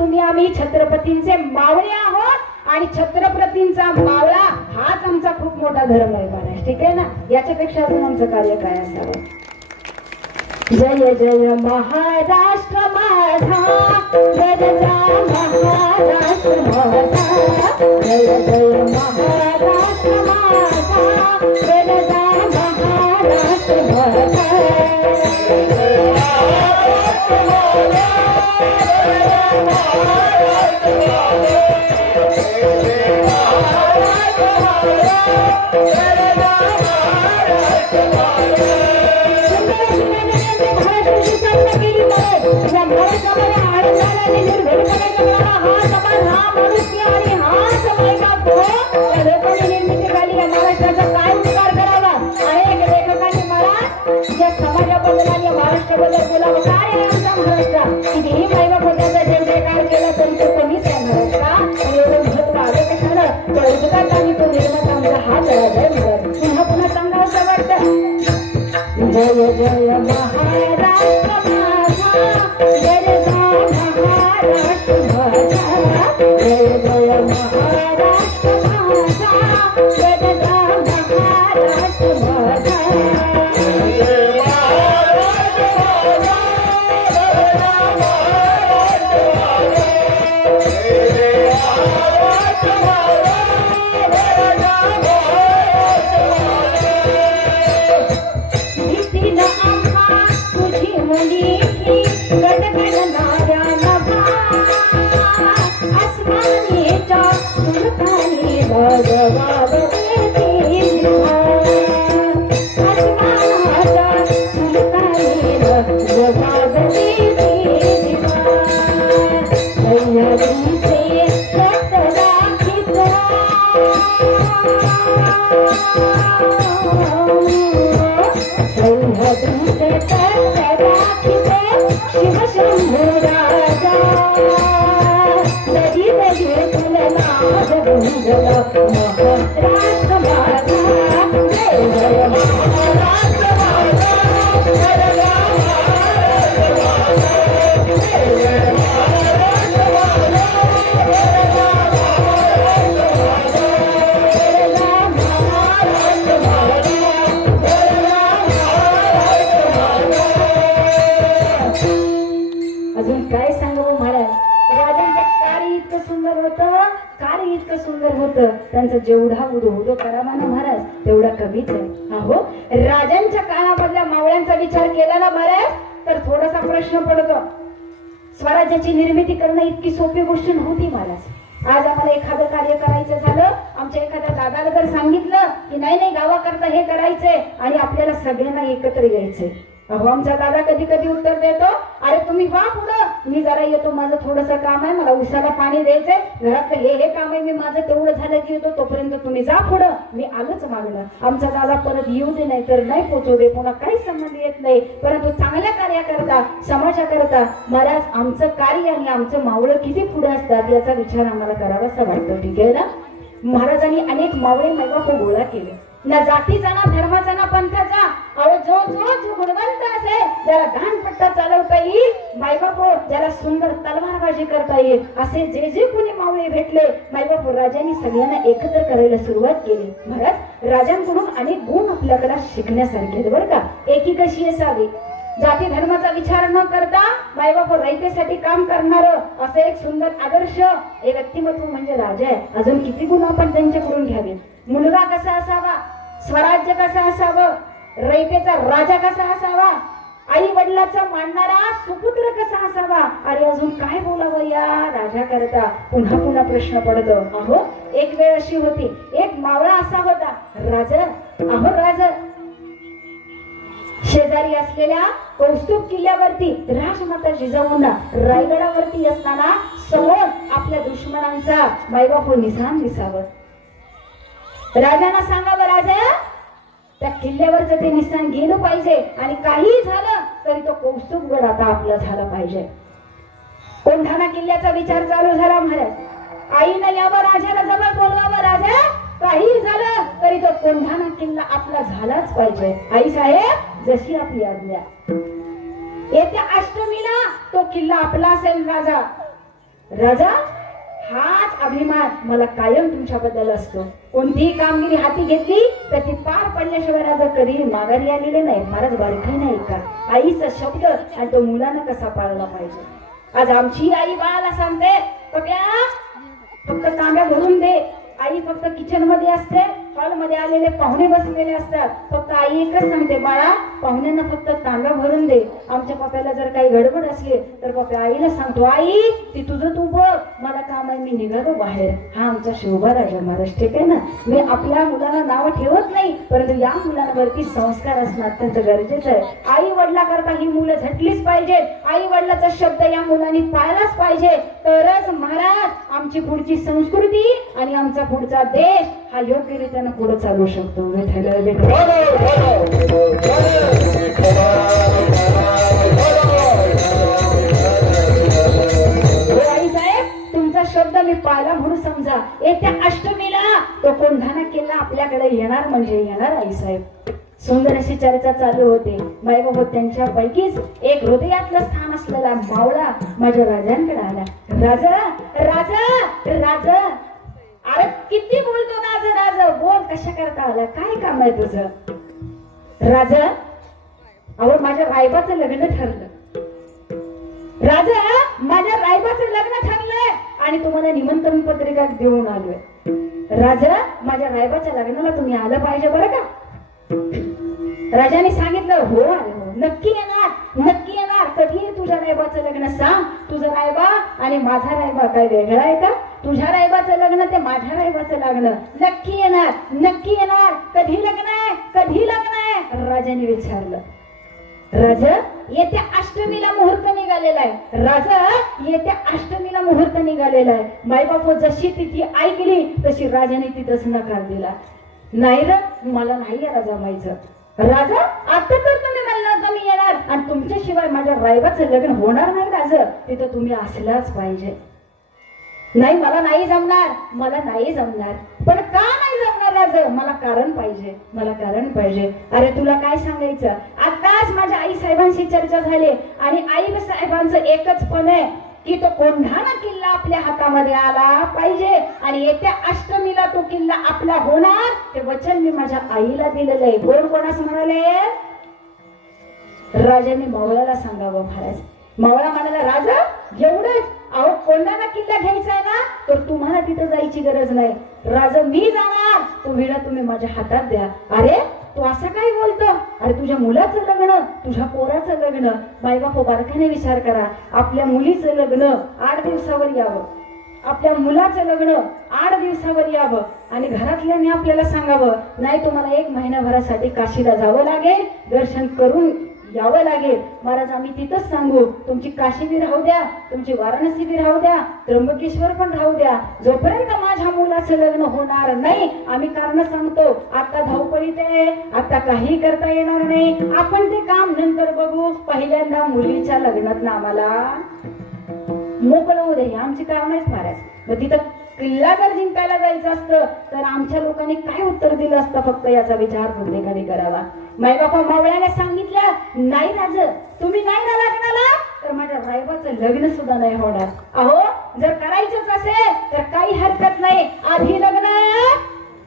तुम्ही आम्ही छत्रपतींचे मावळे आहोत आणि छत्रपतींचा मावळा हाच आमचा खूप मोठा धर्म आहे महाराज. ठीक आहे ना. याच्यापेक्षा अजून आमचं कार्य काय असावं. जय जय महाराष्ट्र माझा, गरजा महाराष्ट्र माझा, जय जय महाराष्ट्र माझा, गरजा महाराष्ट्र माझा. काय उपकार करावा आणि लेखकांनी मला या समाजाबद्दल या महाराष्ट्राबद्दल बोलावं. काय आहे आमचा महाराष्ट्र. कितीही मायबा पोटाचा जयजयकार केला तरी तो कमीच आहे महाराष्ट्र. आणि एवढं महत्व आलं कशाला. तर उद्गात आणि तो निर्माता आमचा हाच राजा आहे महाराज. पुन्हा पुन्हा सांगावं असं वाटतं. जय जय महाराष्ट्र माझा, जय जय महाराष्ट्र माझा, जय जय महाराष्ट्र माझा, जय जय महाराष्ट्र माझा. त्यांचं जेवढा उदो करावा ना महाराज तेवढा कमीच आहे. अहो राजांच्या काळामधल्या मावळ्यांचा विचार केला ना महाराज तर थोडासा प्रश्न पडतो. स्वराज्याची निर्मिती करणं इतकी सोपी गोष्ट नव्हती महाराज. आज आम्हाला एखादं कार्य करायचं झालं, आमच्या एखाद्या दादाला जर सांगितलं की नाही नाही गावाकरता हे करायचंय आणि आपल्याला सगळ्यांना एकत्र यायचंय. अहो आमचा दादा कधी कधी उत्तर देतो, अरे तुम्ही वा पुढं, मी जरा येतो, माझं थोडंसं काम आहे, मला उसाला पाणी द्यायचंय, घरातलं हे काम आहे, मी माझं तेवढं झालं की येतो, तोपर्यंत तुम्ही जा पुढं, मी आलोच मागणं. आमचा दादा परत येऊ दे नाही तर नाही पोचू दे, पुन्हा काही संबंध येत नाही, परंतु चांगल्या कार्याकरता समाजाकरता महाराज आमचं कार्य आणि आमचं मावळं किती पुढे असतात याचा विचार आम्हाला करावासा वाटतो. ठीक आहे ना. महाराजांनी अनेक मावळे मैबाप गोळा केले, ना जातीचा ना धर्माचा ना पंथाचा. अहो जो जो जो गुणवंत असेल, ज्याला गाणपट्टा चालवता येईल, मायबापो ज्याला सुंदर तलवारबाजी करता येईल, असे जे जे कोणी मावळे भेटले मायबापो राजांनी सगळ्यांना एकत्र करायला सुरुवात केली. महाराज राजांकडून अनेक गुण आपल्याकडे शिकण्यासारखे बरं का. एकी कशी असावी, जाती धर्माचा विचार न करता मायबाप रयतेसाठी काम करणार असं एक सुंदर आदर्श हे व्यक्तिमत्व म्हणजे राजा आहे. अजून किती गुण आपण त्यांच्याकडून घ्यावे. मुलगा कसा असावा, स्वराज्य कसं असावं, रयतेचा राजा कसा असावा, आई वडिलाचा मानणारा सुपुत्र कसा असावा. अरे अजून काय बोलावं या राजा करता. पुन्हा पुन्हा प्रश्न पडतो. अहो एक वेळ अशी होती, एक मावळा असा होता राजा. अहो राजा शेजारी असलेल्या कौस्तुभ किल्ल्यावरती राजमाता जिजाऊंना रायगडावरती असताना समोर आपल्या दुश्मनांचा मायबाप निशाण दिसावं. राजांना सांगावं, राजा त्या किल्ल्यावरचं ते निशाण गेलं पाहिजे आणि काही झालं तरी तो कौस्तुभगड आता आपला झाला पाहिजे. कोंढाणा किल्ल्याचा विचार चालू झाला. महाराज आईनं यावं, राजाला जवळ बोलवावं, राजा काही झालं तरी तो कोंढाणा किल्ला आपला झालाच पाहिजे. आई साहेब जशी आपली आज्ञा. येत्या अष्टमीला तो किल्ला आपला असेल राजा. राजा, हाच अभिमान मला कायम तुमच्याबद्दल असतो. कोणतीही कामगिरी हाती घेतली तर ती पार पडल्याशिवाय राजा कधी माघारी आलेले नाही. फारच बारकी नाही का? आईचा शब्द आणि तो मुलांना कसा पाळला पाहिजे. आज आमची आई बाळाला सांगते, फक्त तांब्या भरून दे. आई फक्त किचन मध्ये असते, हॉल मध्ये आलेले पाहुणे बसलेले असतात. फक्त आई एकच सांगते, बाळा पाहुण्यांना फक्त तांब्या भरून दे. आमच्या पप्याला जर काही गडबड असली तर पप्या आईला सांगतो, आई ती तुझं तू बघ, मला काम आहे, मी निघालो बाहेर. हा आमचा शोभा राजा महाराज. ठीक आहे ना? मी आपल्या मुलाला नाव ठेवत नाही, परंतु या मुलांवरती संस्कार असणं अत्यंत गरजेचं आहे. आई वडिला करता ही मुलं झटलीच पाहिजेत. आई वडिलाचा शब्द या मुलांनी पाळलाच पाहिजे. तरच महाराज आमची पुढची संस्कृती आणि आमचा पुढचा देश हा योग्यरीत्यानं पुढे चालू शकतो. आई साहेब, तुमचा शब्द मी पाळला म्हणून समजा. येत्या अष्टमीला तो कोंढाणा किल्ला आपल्याकडे येणार म्हणजे येणार. आई साहेब, सुंदर अशी चर्चा चालू होते. मायबाबा त्यांच्यापैकीच एक हृदयातलं स्थान असलेला मावळा माझ्या राजांकडे आला. राजा राजा राजा, अरे किती बोलतो राजा राजा, बोल कशा करता आला, काय काम आहे तुझं? राजा, अहो माझ्या रायबाचं लग्न ठरलं. राजा, माझ्या रायबाचं लग्न ठरलंय आणि तुम्हाला निमंत्रण पत्रिका देऊन आलोय. राजा, माझ्या रायबाच्या लग्नाला तुम्ही आलं पाहिजे बरं का? राजाने सांगितलं, हो नक्की येणार, नक्की येणार. कधी आहे तुझ्या रायबाचं लग्न सांग. तुझं रायबा आणि माझा रायबा काय वेगळा आहे का? तुझ्या रायबाचं लग्न ते माझ्या रायबाचं लग्न. नक्की येणार, नक्की येणार. कधी लग्न आहे, कधी लग्न आहे? राजाने विचारलं. राजा, येत्या अष्टमीला मुहूर्त निघालेला आहे. राजा, येत्या अष्टमीला मुहूर्त निघालेला आहे. मायबाप जशी तिथी ऐकली तशी राजाने तिथंच नकार दिला. नाही र, मला नाही याला जमायचं. राजा, आता तर तुम्ही म्हणला होता मी येणार आणि तुमच्याशिवाय माझ्या रायबाचं लग्न होणार नाही. राजा, तिथं तुम्ही असलाच पाहिजे. नाही, मला नाही जमणार, मला नाही जमणार. पण का नाही जमणार राजा? मला कारण पाहिजे, मला कारण पाहिजे. अरे तुला काय सांगायचं, आताच माझ्या आई साहेबांशी चर्चा झाली आणि आई साहेबांचं एकच पण आहे की तो कोंढाणा किल्ला आपल्या हातामध्ये आला पाहिजे आणि येत्या अष्टमीला तो किल्ला आपला होणार. ते वचन मी माझ्या आईला दिलेलं आहे. कोण कोणास म्हणाले? राजाने मावळ्याला सांगावं. महाराज, मावळा म्हणाला, राजा एवढंच? अहो कोंढाणा किल्ला घ्यायचा आहे ना, तर तुम्हाला तिथं जायची गरज नाही. राजा, मी जाणार, तो विडा तुम्ही माझ्या हातात द्या. अरे तू असं काय बोलतो? अरे तुझ्या मुलाचं लग्न, तुझ्या पोराचं लग्न. बायबाप बारकाने विचार करा. आपल्या मुलीचं लग्न 8 दिवसावर यावं, आपल्या मुलाचं लग्न 8 दिवसावर यावं आणि घरातल्याने आपल्याला सांगावं, नाही तुम्हाला 1 महिन्याभरासाठी काशीला जावं लागेल, दर्शन करून यावं लागेल. महाराज, आम्ही तिथंच सांगू, तुमची काशी बी राहू द्या, तुमची वाराणसी बी राहू द्या, त्र्यंबकेश्वर पण राहू द्या. जोपर्यंत माझ्या मुलाचं लग्न होणार नाही, आम्ही कारण सांगतो, आता धावपळीत आहे, आता काही करता येणार नाही, आपण ते काम नंतर बघू, पहिल्यांदा मुलीच्या लग्नात ना आम्हाला मोकळं होऊ दे. आमची कारण आहेत महाराज. मग तिथं किल्ला जर जिंकायला जायचं असतं तर आमच्या लोकांनी काय उत्तर दिलं असतं, फक्त याचा विचार प्रत्येकाने करावा. मायबापा मावळ्याने सांगितलं, नाही राजा, तुम्ही नाही ना लग्नाला तर माझ्या रायबाचं लग्न सुद्धा नाही होणार. अहो जर करायचंच असेल तर काही हरकत नाही, आधी लग्न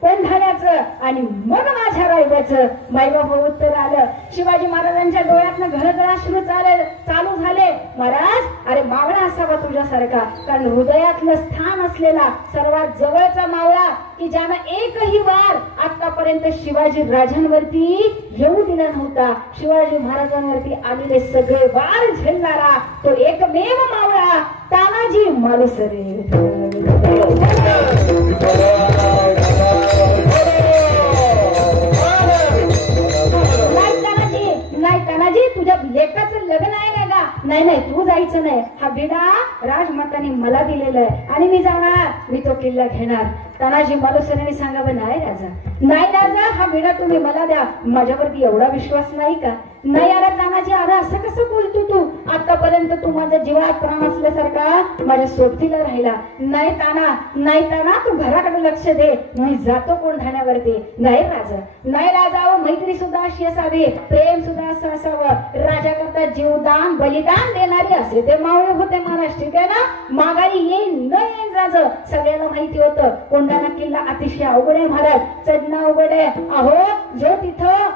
कोंढाण्याचं आणि मग माझ्या रायबाचं. मायबापा उत्तर आलं. शिवाजी महाराजांच्या डोळ्यातनं घरघराश्रू चालू झाले. महाराज, अरे मावळा असावा तुझ्यासारखा, कारण हृदयातलं स्थान असलेला सर्वात जवळचा मावळा की ज्यानं एकही वार आतापर्यंत शिवाजी राजांवरती येऊ दिला नव्हता. शिवाजी महाराजांवरती आलेले सगळे वार झेलणारा तो एकमेव मावळा तानाजी मालुसरे. नाही तानाजी, तुझ्या लेकाचं लग्न आहे ना? नाही नाही, तू जायचं नाही. हा बिडा राजमाताने मला दिलेला आहे आणि मी जाणार, मी तो किल्ला घेणार. तानाजी मालुसरेने सांगावं, नाही राजा, नाही राजा, हा बिडा तुम्ही मला द्या. माझ्यावरती एवढा विश्वास नाही का? नाही अरे तानाजी, अरे असं कसं बोलतो तू? आतापर्यंत तू माझ्या जीवात प्राण असल्यासारखा माझ्या सोबतीला राहिला. नाही ताना तू घराकडे लक्ष दे. मी जातो कोंढाण्यावरती. नाही राजा मैत्री सुद्धा अशी असावी, प्रेम सुद्धा असं असावं. राजा करता जीवदान बलिदान देणारे असे ते मावळे होते महाराज. ठीक आहे ना. माघारी येईन न येईन राजा सगळ्यांना माहिती होतं. कोंढाणा किल्ला अतिशय अवघड आहे महाराज, चढणं अवघड आहे. अहो जो तिथं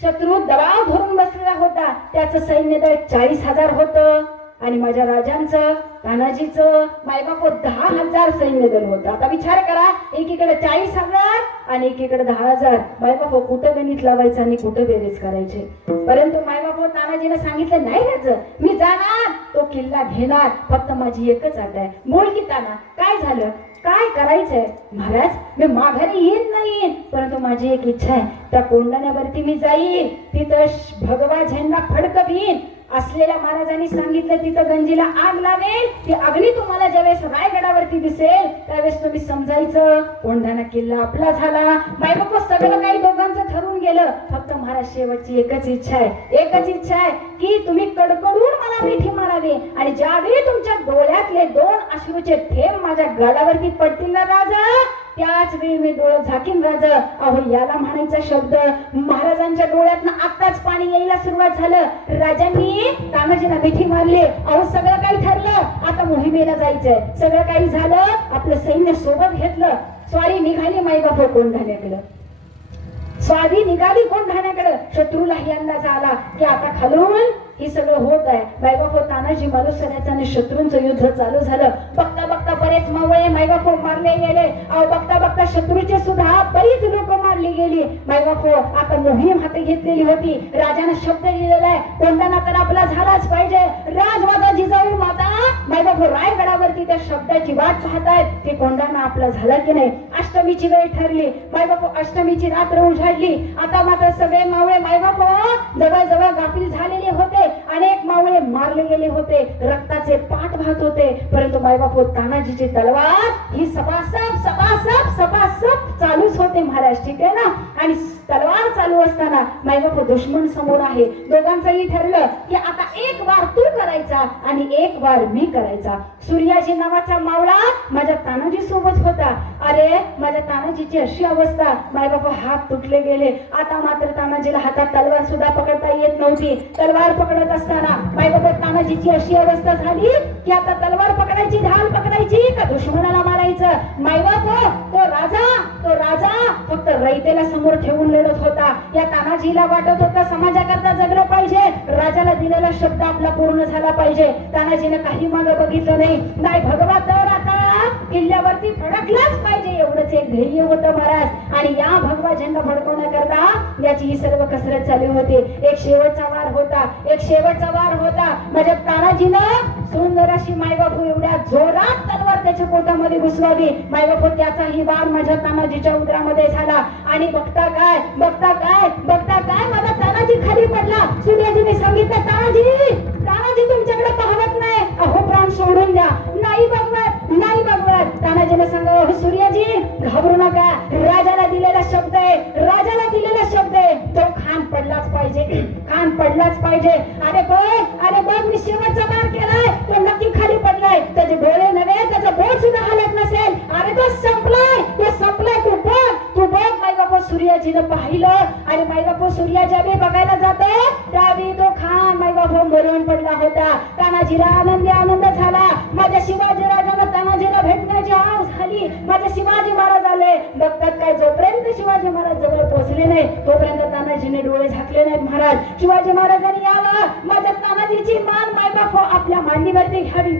शत्रू दबाव धरून बसलेला होता त्याचं सैन्य दळ 40,000 होतं आणि माझ्या राजांचं तानाजीचं मायबाप 10,000 सैन्य दल होतं. आता विचार करा, एकीकडे 40,000 आणि एकीकडे 10,000. मायबाप कुठं गणित लावायचं आणि कुठं बेरीज करायचे. परंतु मायबाप तानाजीने सांगितलं नाही राज, मी जाणार, तो किल्ला घेणार, फक्त माझी एकच अट आहे. बोल की ताना, काय झालं, काय करायचंय? महाराज मी माघारी येईन नाही येईन, परंतु माझी एक इच्छा आहे, त्या कोंढाण्यावरती मी जाईन, तिथं भगवा झेंडा फडकवीन. असलेल्या महाराजांनी सांगितलं तिथं गंजीला आग लावेल. ती अग्नी तुम्हाला ज्यावेळेस रायगडावरती दिसेल त्यावेळेस तुम्ही समजायचं कोंढाणा किल्ला आपला झाला. मायबाप सगळं काही दोघांचं ठरून गेलं. फक्त महाराज शेवटची एकच इच्छा आहे की तुम्ही कडकडून मला मिठी मारावी आणि ज्यावेळी तुमच्या डोळ्यातले 2 अश्रूचे थेंब माझ्या गळावरती पडतील ना राजा, त्याच वेळी मी डोळे झाकीन राजा. अहो याला म्हणायचा शब्द महाराजांच्या डोळ्यातनं आत्ताच पाणी यायला सुरुवात झालं. राजांनी तानाजीला मिठी मारली. अहो सगळं काही ठरलं, आता मोहिमेला जायचंय. सगळं काही झालं, आपलं सैन्य सोबत घेतलं. स्वारी निघाली मायबाप कोंढाण्याकडे. शत्रूलाही अंदाज आला की आता खालून हे सगळं होत आहे. मायबाप तानाजी मालुसऱ्याचं आणि शत्रूंचं युद्ध चालू झालं. बघता बघता बरेच मावळे मायबाप मारले गेले. अहो बघता बघता शत्रूचे सुद्धा बरीच लोक मारली गेली. मायबाप आता मोहीम हाती घेतलेली होती. राजाने शब्द दिलेला आहे, कोंढाणा तर आपला झालाच पाहिजे. राजमाता जिजाऊ माता मायबाप रायगडावरती त्या शब्दाची वाट पाहतायत की कोंढाणा आपला झाला की नाही. अष्टमीची वेळ ठरली. मायबाप अष्टमीची रात्र उजाडली. आता मात्र सगळे मावळे मायबाप जवळजवळ गाफील झालेले होते. अनेक मावळे मारले गेले होते. रक्ताचे पाठ वाहत होते. परंतु मायबाप तानाजीची तलवार ही सपासप चालूच होते महाराज. ठीक आहे ना. आणि तलवार चालू असताना मायबाप दुश्मन समोर आहे. दोघांचंही ठरलं की आता एक वार तू करायचा आणि एक वार मी करायचा. सूर्याजी नावाचा मावळा माझ्या तानाजी सोबत होता. अरे माझ्या तानाजीची अशी अवस्था, मायबाप हात तुटले गेले. आता मात्र तानाजीला हातात तलवार सुद्धा पकडता येत नव्हती. तलवार पकडत असताना मायबाप तानाजीची अशी अवस्था झाली की आता तलवार पकडायची, ढाल पकडायची का दुश्मनाला मारायचं. मायबाप तो राजा फक्त रयतेला समोर ठेवून लढत होता. या तानाजीला वाटत होता समाजाकरता जगलं पाहिजे, राजाला दिलेला शब्द आपला पूर्ण झाला पाहिजे. तानाजीने काही मागे बघितलं नाही. भगवा तर आता किल्ल्यावरती फडकलाच पाहिजे एवढंच एक ध्येय होतं महाराज. आणि या भगवा झेंडा फडकवण्याकरता याची ही सर्व कसरत चालू होती. एक शेवटचा वार होता. माझ्या तानाजीनं सुंदर अशी मायबापू एवढ्या जोरात तलवार त्याच्या पोटामध्ये घुसवावी. मायबापू त्याचाही वार माझ्या तानाजीच्या उदरामध्ये झाला. आणि बघता काय माझा तानाजी खाली पडला. सूर्याजीने सांगितलं तानाजी तुमच्याकडे पाहत नाही, अहो प्राण सोडून द्या. नाही भगवत तानाजीने सांगा, सूर्याजी घाबरू नका, राजाला दिलेला शब्द आहे, तो खान पडलाच पाहिजे. अरे बघ मी शेवटचा वार केलाय, तो नक्की खाली पडलाय. त्याचे डोळे नव्हे, त्याचा बोट सुद्धा हालत नसेल. अरे तो संपलाय, तू बघ. मायबाप सूर्याजीने पाहिलं आणि मायबाप सूर्या ज्यावेळी बघायला जातो त्यावेळी तो खान मायबाप मरून पडला होता. तानाजीला आनंद झाला. माझ्या शिवाजी राजाला तानाजीला भेटण्याची आव झाली. माझे शिवाजी महाराज आले. बघतात काय, जोपर्यंत शिवाजी महाराज जवळ पोहोचले नाही तोपर्यंत तानाजीने डोळे झाकले नाहीत महाराज. शिवाजी महाराजांनी यावं, माझ्या तानाजीची मान मायबाप आपल्या मांडीवरती घ्यावी.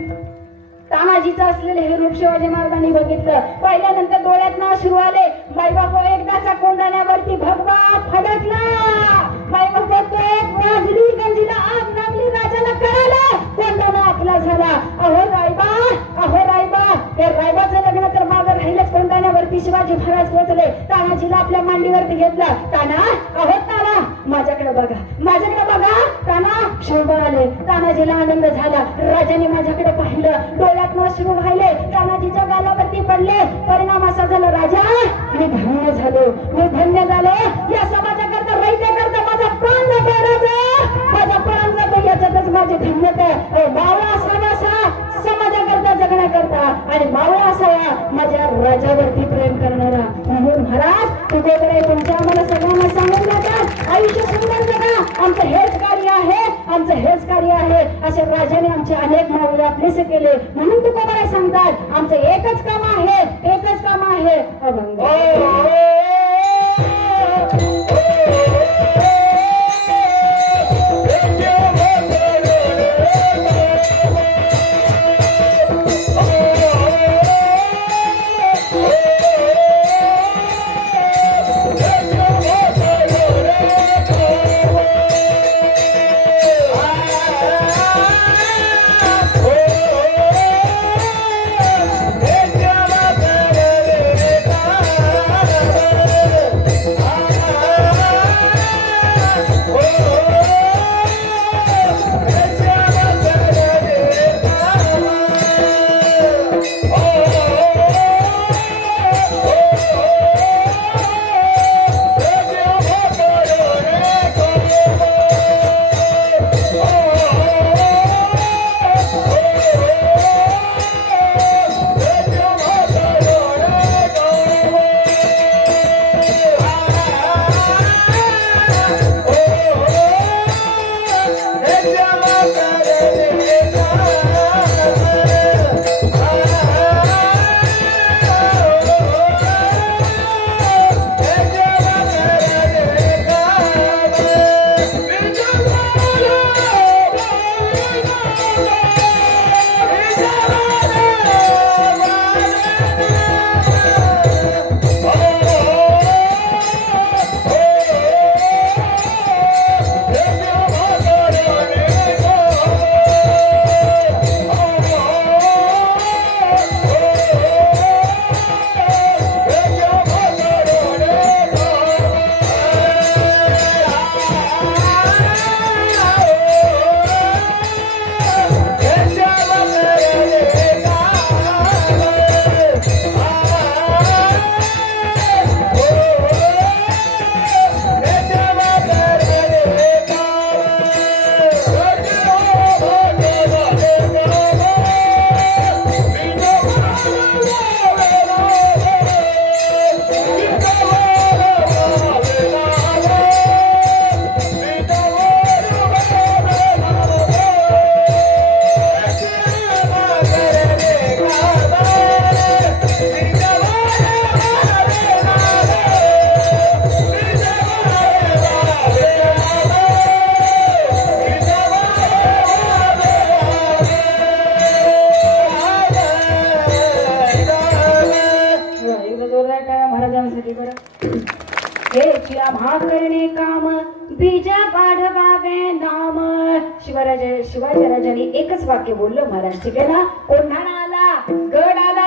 तानाजीचं असलेले हे रूप शिवाजी महाराजांनी बघितलं. पाहिल्यानंतर डोळ्यात अश्रू आले. मायबाप एकदाचा कोंढाण्यावरती भगवा फडकला. मायबाप वाजली, गंजीला आग लागली. राजाला कळालं कोंढाणा आपला झाला. अहो रायबा हे रायबाचं लग्न तर मागं राहिलंच. कोंढाण्यावरती शिवाजी महाराज पोहोचले. तानाजीला आपल्या मांडीवरती घेतला. ताना माझ्याकडे बघा. ताना शोभा आले. तानाजीला आनंद झाला. राजाने माझ्याकडे पाहिलं, डोळ्यात अश्रू वाहिले, तानाजीच्या गालावरती पडले. परिणाम असा झाला, राजा मी धन्य झालो. या समाजाकरता रयतेकरता माझा प्राण जातो, याच्यातच माझी भिन्नता मावळा असावा समाजाकरता जगण्याकरता आणि मावळा असावा माझ्या राजावरती प्रेम करणारा. म्हणून महाराज तुझ्याकडे तुमच्या आम्हाला सगळ्यांना सांगून जातात आयुष्य सुंदर जगा आमचं हेच कार्य आहे आमचं हेच कार्य आहे. अशा राजाने आमचे अनेक मावळे आपलेसे केले. म्हणून तुका मला सांगतात आमचं एकच काम आहे अभंग. शिवाजीराजांनी एकच वाक्य बोललो महाराज. ठीक आहे ना. कोंढाणा आला गड आला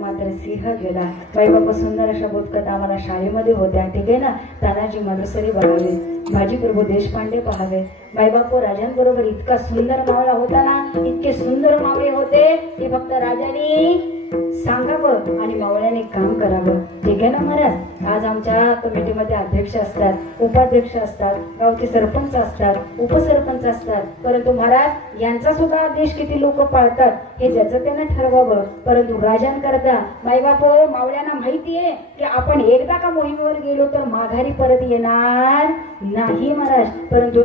मात्र सिंह गेला. बाईबापा सुंदर अशा बोधकथा आम्हाला शाळेमध्ये होत्या. ठीक आहे ना. तानाजी मालुसरे बघावे भाजी प्रभू देशपांडे पहावे. बाईबापू राजांबरोबर इतका सुंदर मावळा होता ना इतके सुंदर मावळे होते ते फक्त राजांनी सांगावं आणि मावळ्याने काम करावं. ठीक आहे ना महाराज. आज आमच्या कमिटीमध्ये अध्यक्ष असतात उपाध्यक्ष असतात गावचे सरपंच असतात उपसरपंच असतात. परंतु महाराज यांचा सुद्धा आदेश किती लोक पाळतात हे ज्याचं त्यांना ठरवावं. परंतु राजांकरता माईबापो मावळ्यांना माहितीये की आपण एकदा का मोहिमेवर गेलो तर माघारी परत येणार नाही महाराज. परंतु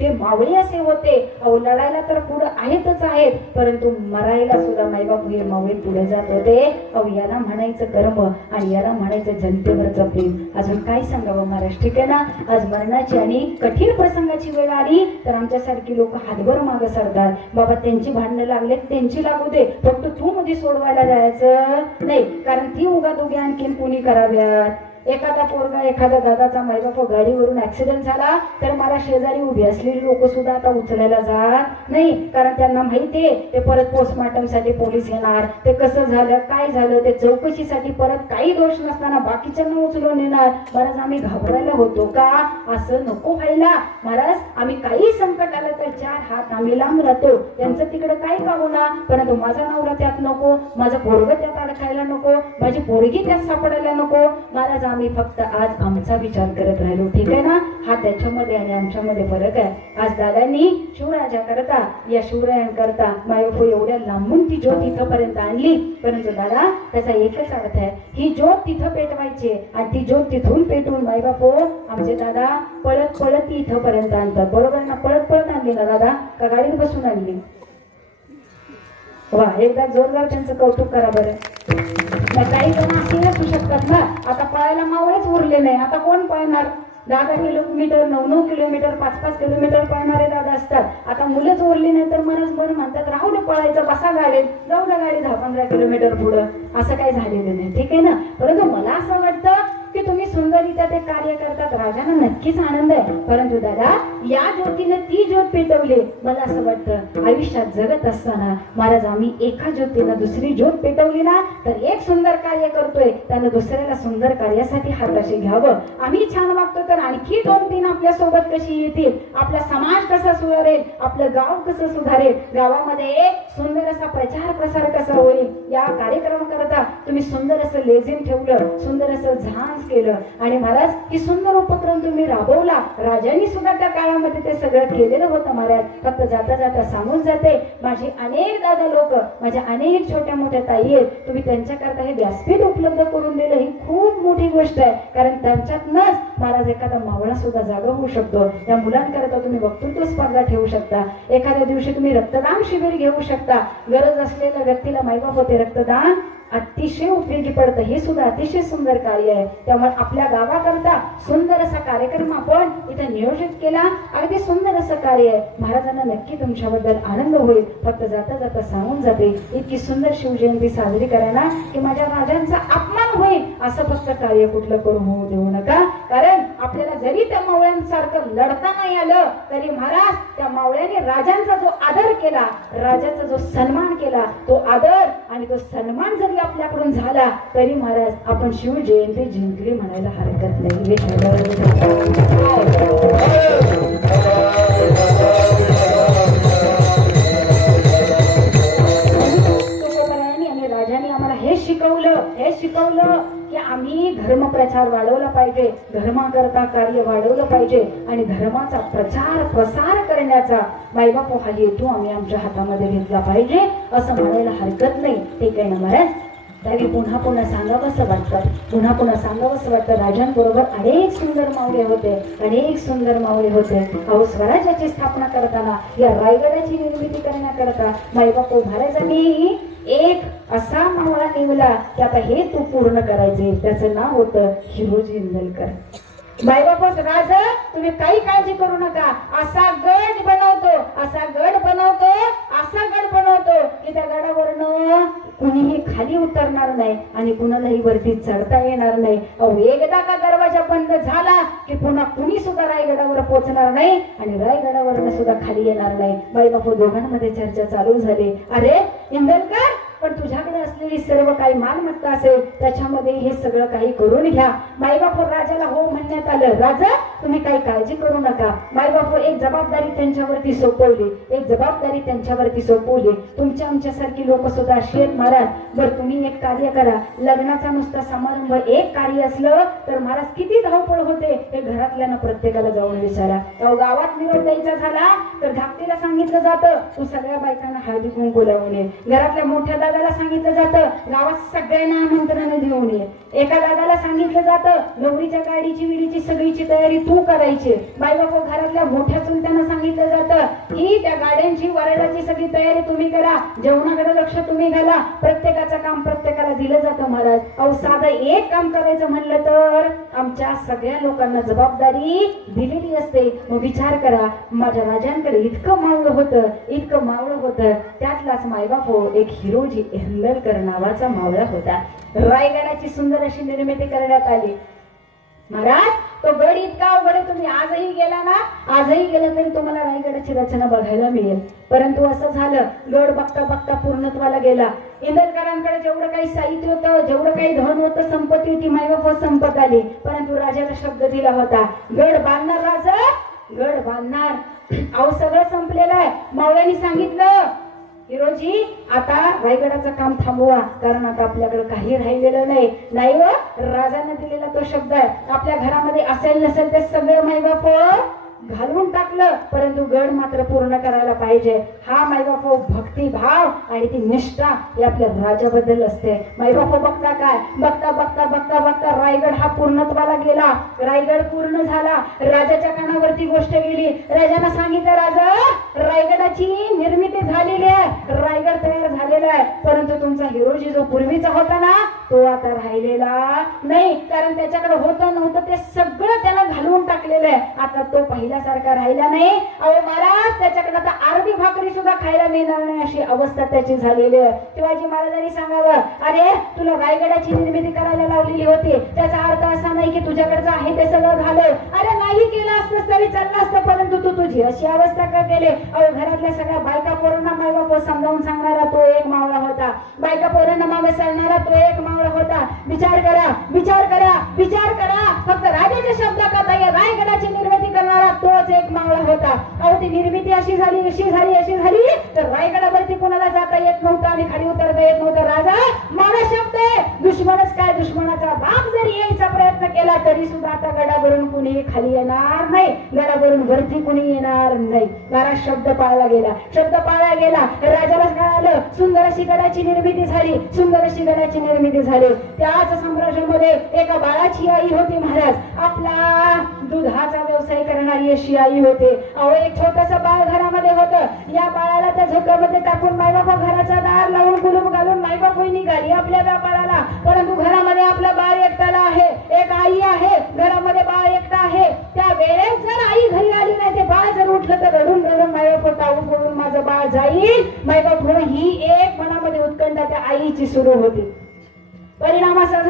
ते मावळे असे होते अहो लढायला तर पुढे आहेतच आहेत परंतु मरायला सुद्धा माईबापू हे मावळे पुढे जात होते. अहो याला म्हणायचं कर्म आणि याला म्हणायचं जनतेवरचं प्रेम. अजून काय सांगावं महाराज. ठीक आहे ना. आज मरणाची आणि कठीण प्रसंगाची वेळ आली तर आमच्यासारखी लोक हातभर मागं सरतात. बाबा त्यांची भांडणं लागलेत त्यांची लागू दे फक्त तू मध्ये सोडवायला जायचं नाही. कारण ती उगा दोघे आणखीन कोणी कराव्यात. एखादा पोरगा एखादा दादाचा मायबाप गाडीवरून ऍक्सिडेंट झाला तर मला शेजारी उभी असलेली लोक सुद्धा आता उचलायला जात नाही. कारण त्यांना माहितीये ते परत पोस्टमॉर्टम साठी पोलीस येणार. ते कसं झालं काय झालं ते चौकशीसाठी परत काही दोष नसताना बाकीच्यांना उचलून येणार. महाराज आम्ही घाबरायला होतो का. असं नको व्हायला महाराज. आम्ही काही संकट आलं तर 4 हात आम्ही लांब राहतो. त्यांचं तिकडं काही का होना परंतु माझा नवरा त्यात नको माझं पोरग त्यात अडकायला नको माझी पोरगी त्यात सापडायला नको. महाराज आम्ही फक्त आज आमचा विचार करत राहिलो, ठीक आहे ना. हा त्याच्यामध्ये आणि आमच्यामध्ये फरक आहे. आज दादांनी शिवराजा करता, या शिवरायांकरता मायबापू एवढ्या लांबून ती ज्योत इथपर्यंत आणली. परंतु दादा त्याचा एकच अर्थ आहे, ही ज्योत तिथं पेटवायची आणि ती ज्योत तिथून पेटवून मायबापू आमचे दादा पळत पळत इथपर्यंत आणतात. बरोबर ना. पळत पळत आणली ना दादा, का गाडीत बसून आणली? वा, एकदा जोरदार त्यांचं कौतुक करा बरं. काही जण असे नसू शकतात ना, आता पळायला मावळेच उरले नाही, आता कोण पळणार? 10 किलोमीटर 9 किलोमीटर 5 किलोमीटर पळणारे दादा असतात. आता मुलंच उरली नाही तर मनच बरं म्हणतात राहू दे पळायचं, बसा गाडीत, जाऊ दे गाडी 10-15 किलोमीटर पुढं. असं काही झालेलं नाही, ठीक आहे ना. परंतु मला असं वाटतं की तुम्ही सुंदररित्या ते कार्य करतात, राजांना नक्कीच आनंद आहे. परंतु दादा या ज्योतीने ती ज्योत पेटवली. मला असं वाटतं आयुष्यात जगत असताना महाराज आम्ही एका ज्योतीनं दुसरी ज्योत पेटवली ना तर एक सुंदर कार्य करतोय, त्यानं दुसऱ्याला सुंदर कार्यासाठी हाताशी घ्यावं. आम्ही छान वागतो तर आणखी 2-3 आपल्या सोबत कशी येतील, आपला समाज कसा सुधारेल, आपलं गाव कसं सुधारेल, गावामध्ये सुंदर असा प्रचार प्रसार कसा होईल. या कार्यक्रम करता तुम्ही सुंदर असं लेझिम ठेवलं, सुंदर असं झांज केलं आणि महाराज ही सुंदर उपक्रम तुम्ही राबवला. राजांनी सुद्धा त्या काळामध्ये ते सगळं केलेलं होतं महाराज. फक्त जाता जाता सांगून जाते, माझे अनेक दादा लोक, माझ्या अनेक छोट्या मोठ्या ताई आहेत, तुम्ही त्यांच्याकरता हे व्यासपीठ उपलब्ध करून दिलं ही खूप मोठी गोष्ट आहे. कारण त्यांच्यातनच महाराज एखादा मावळा सुद्धा जागा होऊ शकतो. त्या मुलांकरता तुम्ही वक्तृत्व स्पर्धा ठेवू शकता, एखाद्या दिवशी तुम्ही रक्तदान शिबिर घेऊ शकता. गरज असलेल्या व्यक्तीला मायबाप होते रक्तदान अतिशय उपयोगी पडतं. हे सुद्धा अतिशय सुंदर कार्य आहे. त्यामुळे आपल्या गावाकरता सुंदर असा कार्यक्रम आपण इथे नियोजित केला. अगदी सुंदर असं कार्य आहे. महाराजांना नक्की तुमच्याबद्दल आनंद होईल. फक्त जाता जाता सांगून जाते, इतकी सुंदर शिवजयंती साजरी करा ना की माझ्या राजांचा अपमान होईल असं फक्त कार्य कुठलं करू होऊ देऊ नका. कारण आपल्याला जरी त्या मावळ्यांसारखं लढता नाही आलं तरी महाराज त्या मावळ्याने राजांचा जो आदर केला, राजाचा जो सन्मान केला, तो आदर आणि तो सन्मान जरी आपल्याकडून झाला तरी महाराज आपण शिवजयंती जिंकली म्हणायला हरकत नाही. आणि राजाने आम्हाला हे शिकवलं की आम्ही धर्म प्रचार वाढवला पाहिजे, धर्माकरता कार्य वाढवलं पाहिजे आणि धर्माचा प्रचार प्रसार करण्याचा मायबापू हा हेतू आम्ही आमच्या हातामध्ये घेतला पाहिजे असं म्हणायला हरकत नाही. ठीक आहे ना महाराज. त्यावेळी पुन्हा पुन्हा सांगावंसं वाटतं राजांबरोबर अनेक सुंदर मावळे होते. अहो स्वराज्याची स्थापना करताना या रायगडाची निर्मिती करण्याकरता मायबापू महाराजांनी एक असा मावळा निवला की आता हे तू पूर्ण करायचे. त्याचं नाव होतं हिरोजी इंदलकर. मायबापच राज तुम्ही काही काळजी करू नका, असा गड बनवतो की त्या गडावरनं कुणीही खाली उतरणार नाही आणि कुणालाही वरती चढता येणार नाही. अहो एकदा का दरवाजा बंद झाला की पुन्हा कुणी सुद्धा रायगडावर पोहोचणार नाही आणि रायगडावरनं सुद्धा खाली येणार नाही. मायबापू दोघांमध्ये चर्चा चालू झाली. अरे इंदलकर, पण तुझ्याकडे असलेली सर्व काही मालमत्ता असेल त्याच्यामध्ये हे सगळं काही करून घ्या. मायबापू राजाला हो म्हणण्यात आलं. राजा तुम्ही काही काळजी करू नका. मायबापू एक जबाबदारी त्यांच्यावरती सोपवली. तुमच्या आमच्यासारखी लोक सुद्धा अशी आहेत महाराज. बरं तुम्ही एक कार्य करा, लग्नाचा नुसता समारंभ एक कार्य असलं तर महाराज किती धावपळ होते हे घरातल्यानं प्रत्येकाला जाऊन विचारा. गावात निरोप द्यायचा झाला तर धाकटीला सांगितलं जातं तू सगळ्या बायकांना हळदी कुंकू लावून ये. घरातल्या मोठ्या दादाला सांगितलं जातं गावात सगळ्यांना आमंत्रण देऊन ये. एका दादाला सांगितलं जातं नवरीच्या गाडीची विडीची सगळीची तयारी तू करायची. बायबापू घरातल्या मोठ्या चुलत्यांना सांगितलं जातं ही त्या गाड्यांची वरडाची सगळी तयारी तुम्ही करा, जेवणाकडे लक्ष तुम्ही घाला. प्रत्येकाचं काम प्रत्येकाला दिलं जातं महाराज. अहो साधं एक काम करायचं म्हणलं तर आमच्या सगळ्या लोकांना जबाबदारी दिलेली असते. मग विचार करा, माझ्या राजांकडे इतकं मावळं होतं त्यातलाच मायबापू एक हिरोजी इंदलकर नावाचा मावळा होता. रायगडाची सुंदर अशी निर्मिती करण्यात आली. महाराज तो गड इतका अवघड आहे, तुम्ही आजही गेला तरी तुम्हाला रायगडाची रचना बघायला मिळेल. परंतु असं झालं, गड बघता बघता पूर्णत्वाला गेला. इंदलकरांकडे जेवढं काही साहित्य होतं, जेवढं काही धन होतं, संपत्ती होती, मायबाप संपत आली. परंतु राजाला शब्द दिला होता गड बांधणार राजा, गड बांधणार. अहो सगळं संपलेलं आहे. मावळ्यांनी सांगितलं हिरोजी आता रायगडाचं काम थांबवा, कारण आता आपल्याकडे काही राहिलेलं नाही व राजाने दिलेला तो शब्द आहे. आपल्या घरामध्ये असेल नसेल ते सगळं मायबाप घालून टाकलं, परंतु गड मात्र पूर्ण करायला पाहिजे. हा मायबाप भक्ती भाव आणि ती निष्ठा ही आपल्या राजाबद्दल असते. मायबाप बघता काय, बघता बघता बघता बघता रायगड हा पूर्णत्वाला गेला. रायगड पूर्ण झाला. राजाच्या कानावरती गोष्ट गेली. राजांना सांगितलं, राजा रायगडाची निर्मिती झालेली आहे, रायगड तयार झालेला आहे, परंतु तुमचा हिरोजी जो पूर्वीचा होता ना तो आता राहिलेला नाही, कारण त्याच्याकडे होतं नव्हतं ते सगळं त्यानं घालवून टाकलेलं आहे. आता तो पहिल्यासारखा राहिला नाही. अहो महाराज त्याच्याकडे आता अर्धी भाकरी सुद्धा खायला मिळणार नाही अशी अवस्था त्याची झालेली आहे. शिवाजी महाराजांनी सांगावं, अरे तुला रायगडाची निर्मिती करायला लावलेली होती, त्याचा अर्थ असा नाही की तुझ्याकडचं आहे ते सगळं घालव. अरे नाही केलं असतं तरी चाललं असतं, परंतु तू तुझी अशी अवस्था का केली. अहो घरातल्या सगळ्या बायका पोरांना मायबाप समजावून सांगणारा तो एक मावळा होता, बायका पोरांना मागे चालणारा तो एक मावळा होता. विचार करा विचार करा विचार करा, फक्त राजाच्या शब्दात रायगडाची निर्मिती करणारा तोच एक मावळा होता. अहो ती निर्मिती अशी झाली तर रायगडावरती कोणाला जाता येत नव्हतं आणि खाली उतरता येत नव्हतं. राजा मावळा शब्द आहे, दुश्मनच काय दुश्मनाचा बाप जरी यायचा प्रयत्न केला तरी सुद्धा आता गडावरून कुणी खाली येणार नाही, गडावरून वरती कुणी येणार नाही. महाराज शब्द पाळला गेला, शब्द पाळला गेला. राजाला काय आलं, सुंदर अशी गडाची निर्मिती झाली, सुंदर अशी गडाची निर्मिती झाली. त्याच साम्राज्यामध्ये एका बाळाची आई होती महाराज, आपला दुधाचा व्यवसाय करणारी अशी आई होते. अहो एक छोटस बाळ घरामध्ये होतं. या बाळाला त्या झोक्यामध्ये टाकून मायबापा घराचा दार लावून कुलूप घालून मायबाप निघाली आपल्या व्यापाराला, परंतु घरामध्ये आपला बाळ एकटाला आहे, एक आई आहे, घरामध्ये बाळ एकटा आहे. त्या वेळेस जर आई घरी आली नाही, ते बाळ जर उठलं तर रडून रडून मायबाप टाळून पडून माझं बाळ जाईल मायबाप, ही एक मनामध्ये उत्कंठा त्या आईची सुरू होती. परिणाम असा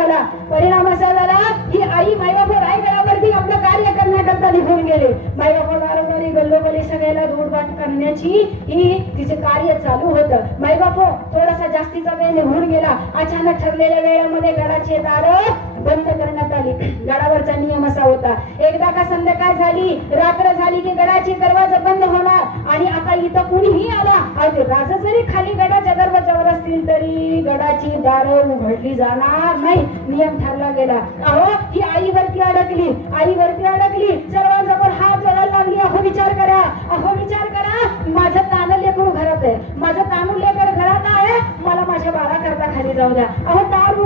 झाला ही आई मायबाप रायगडावरती आपलं कार्य करण्याकरता निघून गेले. मायबाप गारोगारी गल्लोगल्ली सगळ्याला दूरबाट करण्याची ही तिचे कार्य चालू होतं. मायबाप थोडासा जास्तीचा वेळ निघून गेला. अचानक ठरलेल्या वेळेमध्ये गडाची दारं बंद करण्यात आली. गडावरचा नियम असा होता, एकदा का संध्याकाळ झाली, रात्र झाली की गडाची दरवाजा बंद होणार आणि आता इथं कुणीही आला आणि राजा जरी खाली गडाच्या दरवाजावर असतील तरी गडाची दारं उघडली जाणार नाही, नियम ठरला गेला. अहो ही आईवरती अडकली, सर्वांसमोर हात जोडायला लागली. अहो विचार करा, माझं तानू लेकरू घरात आहे, माझं तानू लेकर घरात आहे, मला माझ्या बाळाकरता खाली जाऊ द्या. अहो दार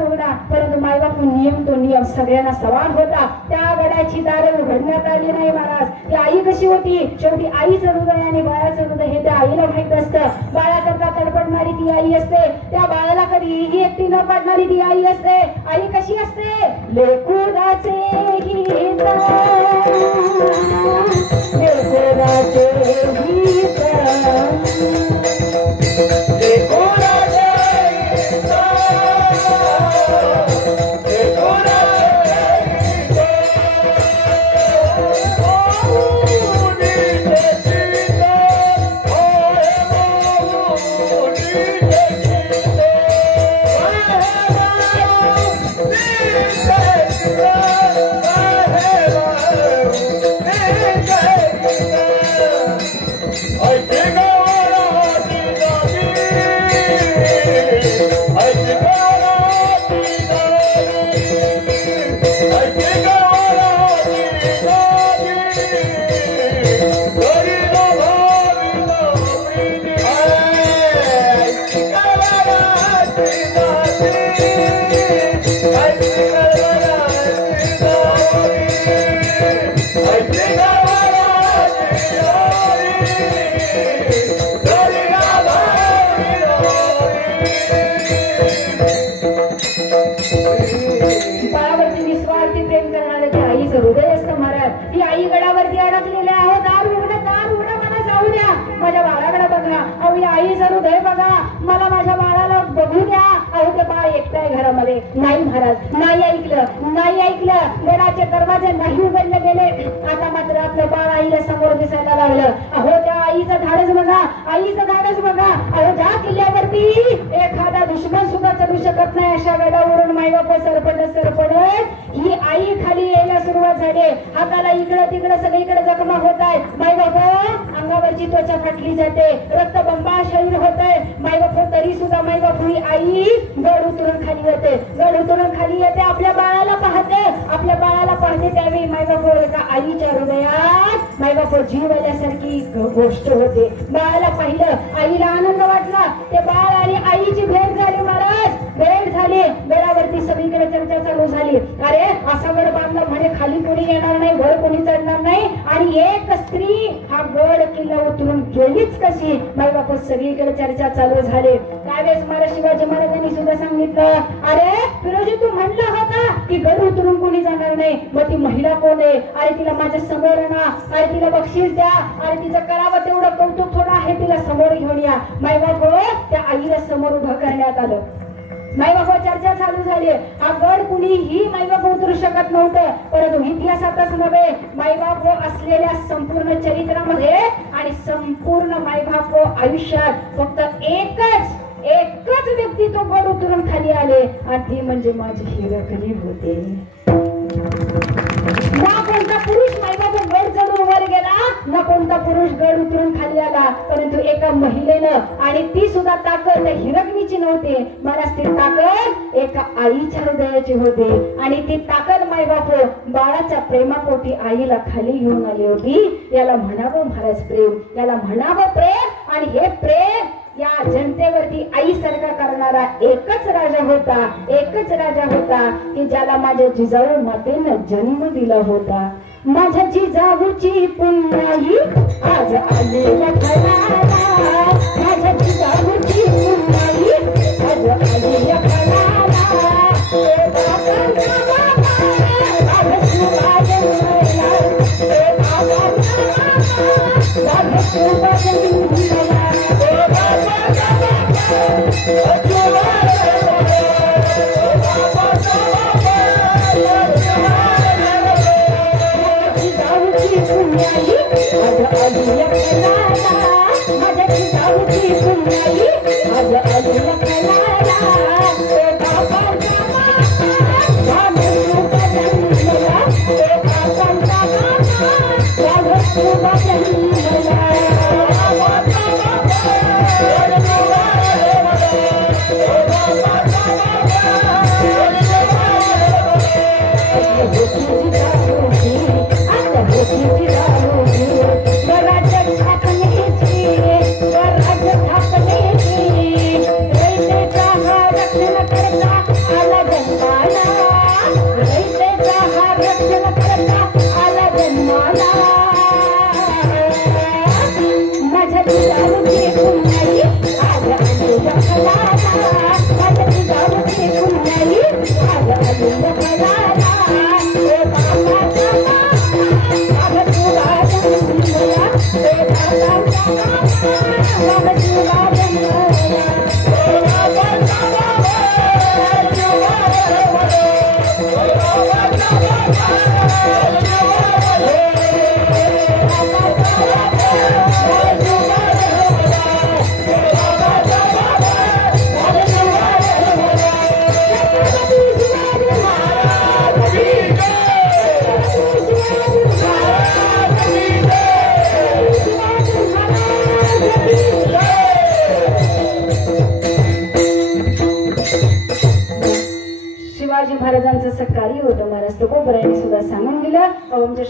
उघडा, परंतु मायबाप नियम सगळ्यांना सवाल होता. त्या गडाची दारं उघडण्यात आली नाही. महाराज ती आई कशी होती, शेवटी आईचं हृदय आणि बाळाचं हृदय हे त्या आईला माहित असतं. बाळाकरता तडपडणारी ती आई असते, त्या बाळाला कधीही एकटी न पडणारी ती आई असते. आई कशी असते, लेकुराचे गीत, लेकुराचे गीत, मला माझ्या बाळाला बघू द्या. अहो ते बाळ एकटाय घरामध्ये. नाही महाराज, नाही ऐकलं. गडाचे दरवाजे नाही उघडले गेले. आता मात्र आपलं बाळ आईला समोर दिसायला लागलं. अहो त्या आईचं धाडस बघा. अहो ज्या किल्ल्यावरती एखादा दुश्मन सुद्धा चढू शकत नाही अशा गडावरून मायबाप सरपडत ही आई खाली यायला सुरुवात झाली. हाताला इकडं तिकडं सगळीकडे जखमा होत आहे. मायबाप अंगावरची त्वचा फाटली जाते, रक्तबंबाळ शरीर होत आहे. मायबाप तरी सुद्धा मायबाप ही आई गड उतरून खाली येते. गड उतरून खाली येते, आपल्या बाळाला पाहते. आपल्या बाळाला पाहते त्यावेळी मायबाप एका आईच्या हृदयात मायबाप जीव आल्यासारखी गोष्ट होते. बाळाला पाहिलं, आईला आनंद वाटला. ते बाळ आणि आईची भेट झाली महाराज, भेट झाली. गडावरती सगळीकडे चर्चा चालू झाली. अरे असा गड बांधला म्हणजे खाली कोणी येणार नाही, वर कोणी चढणार नाही, आणि एक स्त्री हा गड किल्ला उतरून गेलीच कशी. मायबाप सगळीकडे चर्चा चालू झाली. त्यावेळेस महाराज शिवाजी महाराजांनी सुद्धा सांगितलं, अरे फिरोजी तू म्हणला होता की गड उतरून कोणी जाणार नाही, मग ती महिला कोण आहे? अरे तिला माझ्या समोर ना, अरे तिला बक्षीस द्या, अरे तिचं करावं तेवढं कौतुक थोडं आहे, तिला समोर घेऊन या. मायबाप त्या आईला समोर उभं करण्यात आलं. मायबाप चर्चा चालू झाली. हा गड कुणीही मायबाप उतरू शकत नव्हतं, परंतु इतिहासातच नव्हे मायबाप असलेल्या संपूर्ण चरित्रामध्ये आणि संपूर्ण मायबाप आयुष्यात फक्त एकच व्यक्ती तो गड उतरून खाली आले, आणि ती म्हणजे माझी हिरकणी होते. ना कोणता पुरुष मायबाप गड चढून वर गेला, ना कोणता पुरुष गड उतरून खाली आला, परंतु एका महिलेनं, आणि ती सुद्धा ताकद हिरकणीची नव्हती, मला ती ताकद एका आईच्या हृदयाची होती. आणि ती ताकद मायबाप बाळाच्या प्रेमापोटी आईला खाली घेऊन आली होती. याला म्हणावं महाराज प्रेम, याला म्हणावं प्रेम. आणि हे प्रेम या जनतेवरती आईसारखा करणारा एकच राजा होता की ज्याला माझ्या जिजाऊ मातेनं जन्म दिला होता. माझ्या जिजाऊची पुण्याई आज आली लखनाला, माझ्या जिजाऊची पुण्याई आज आली लखनाला.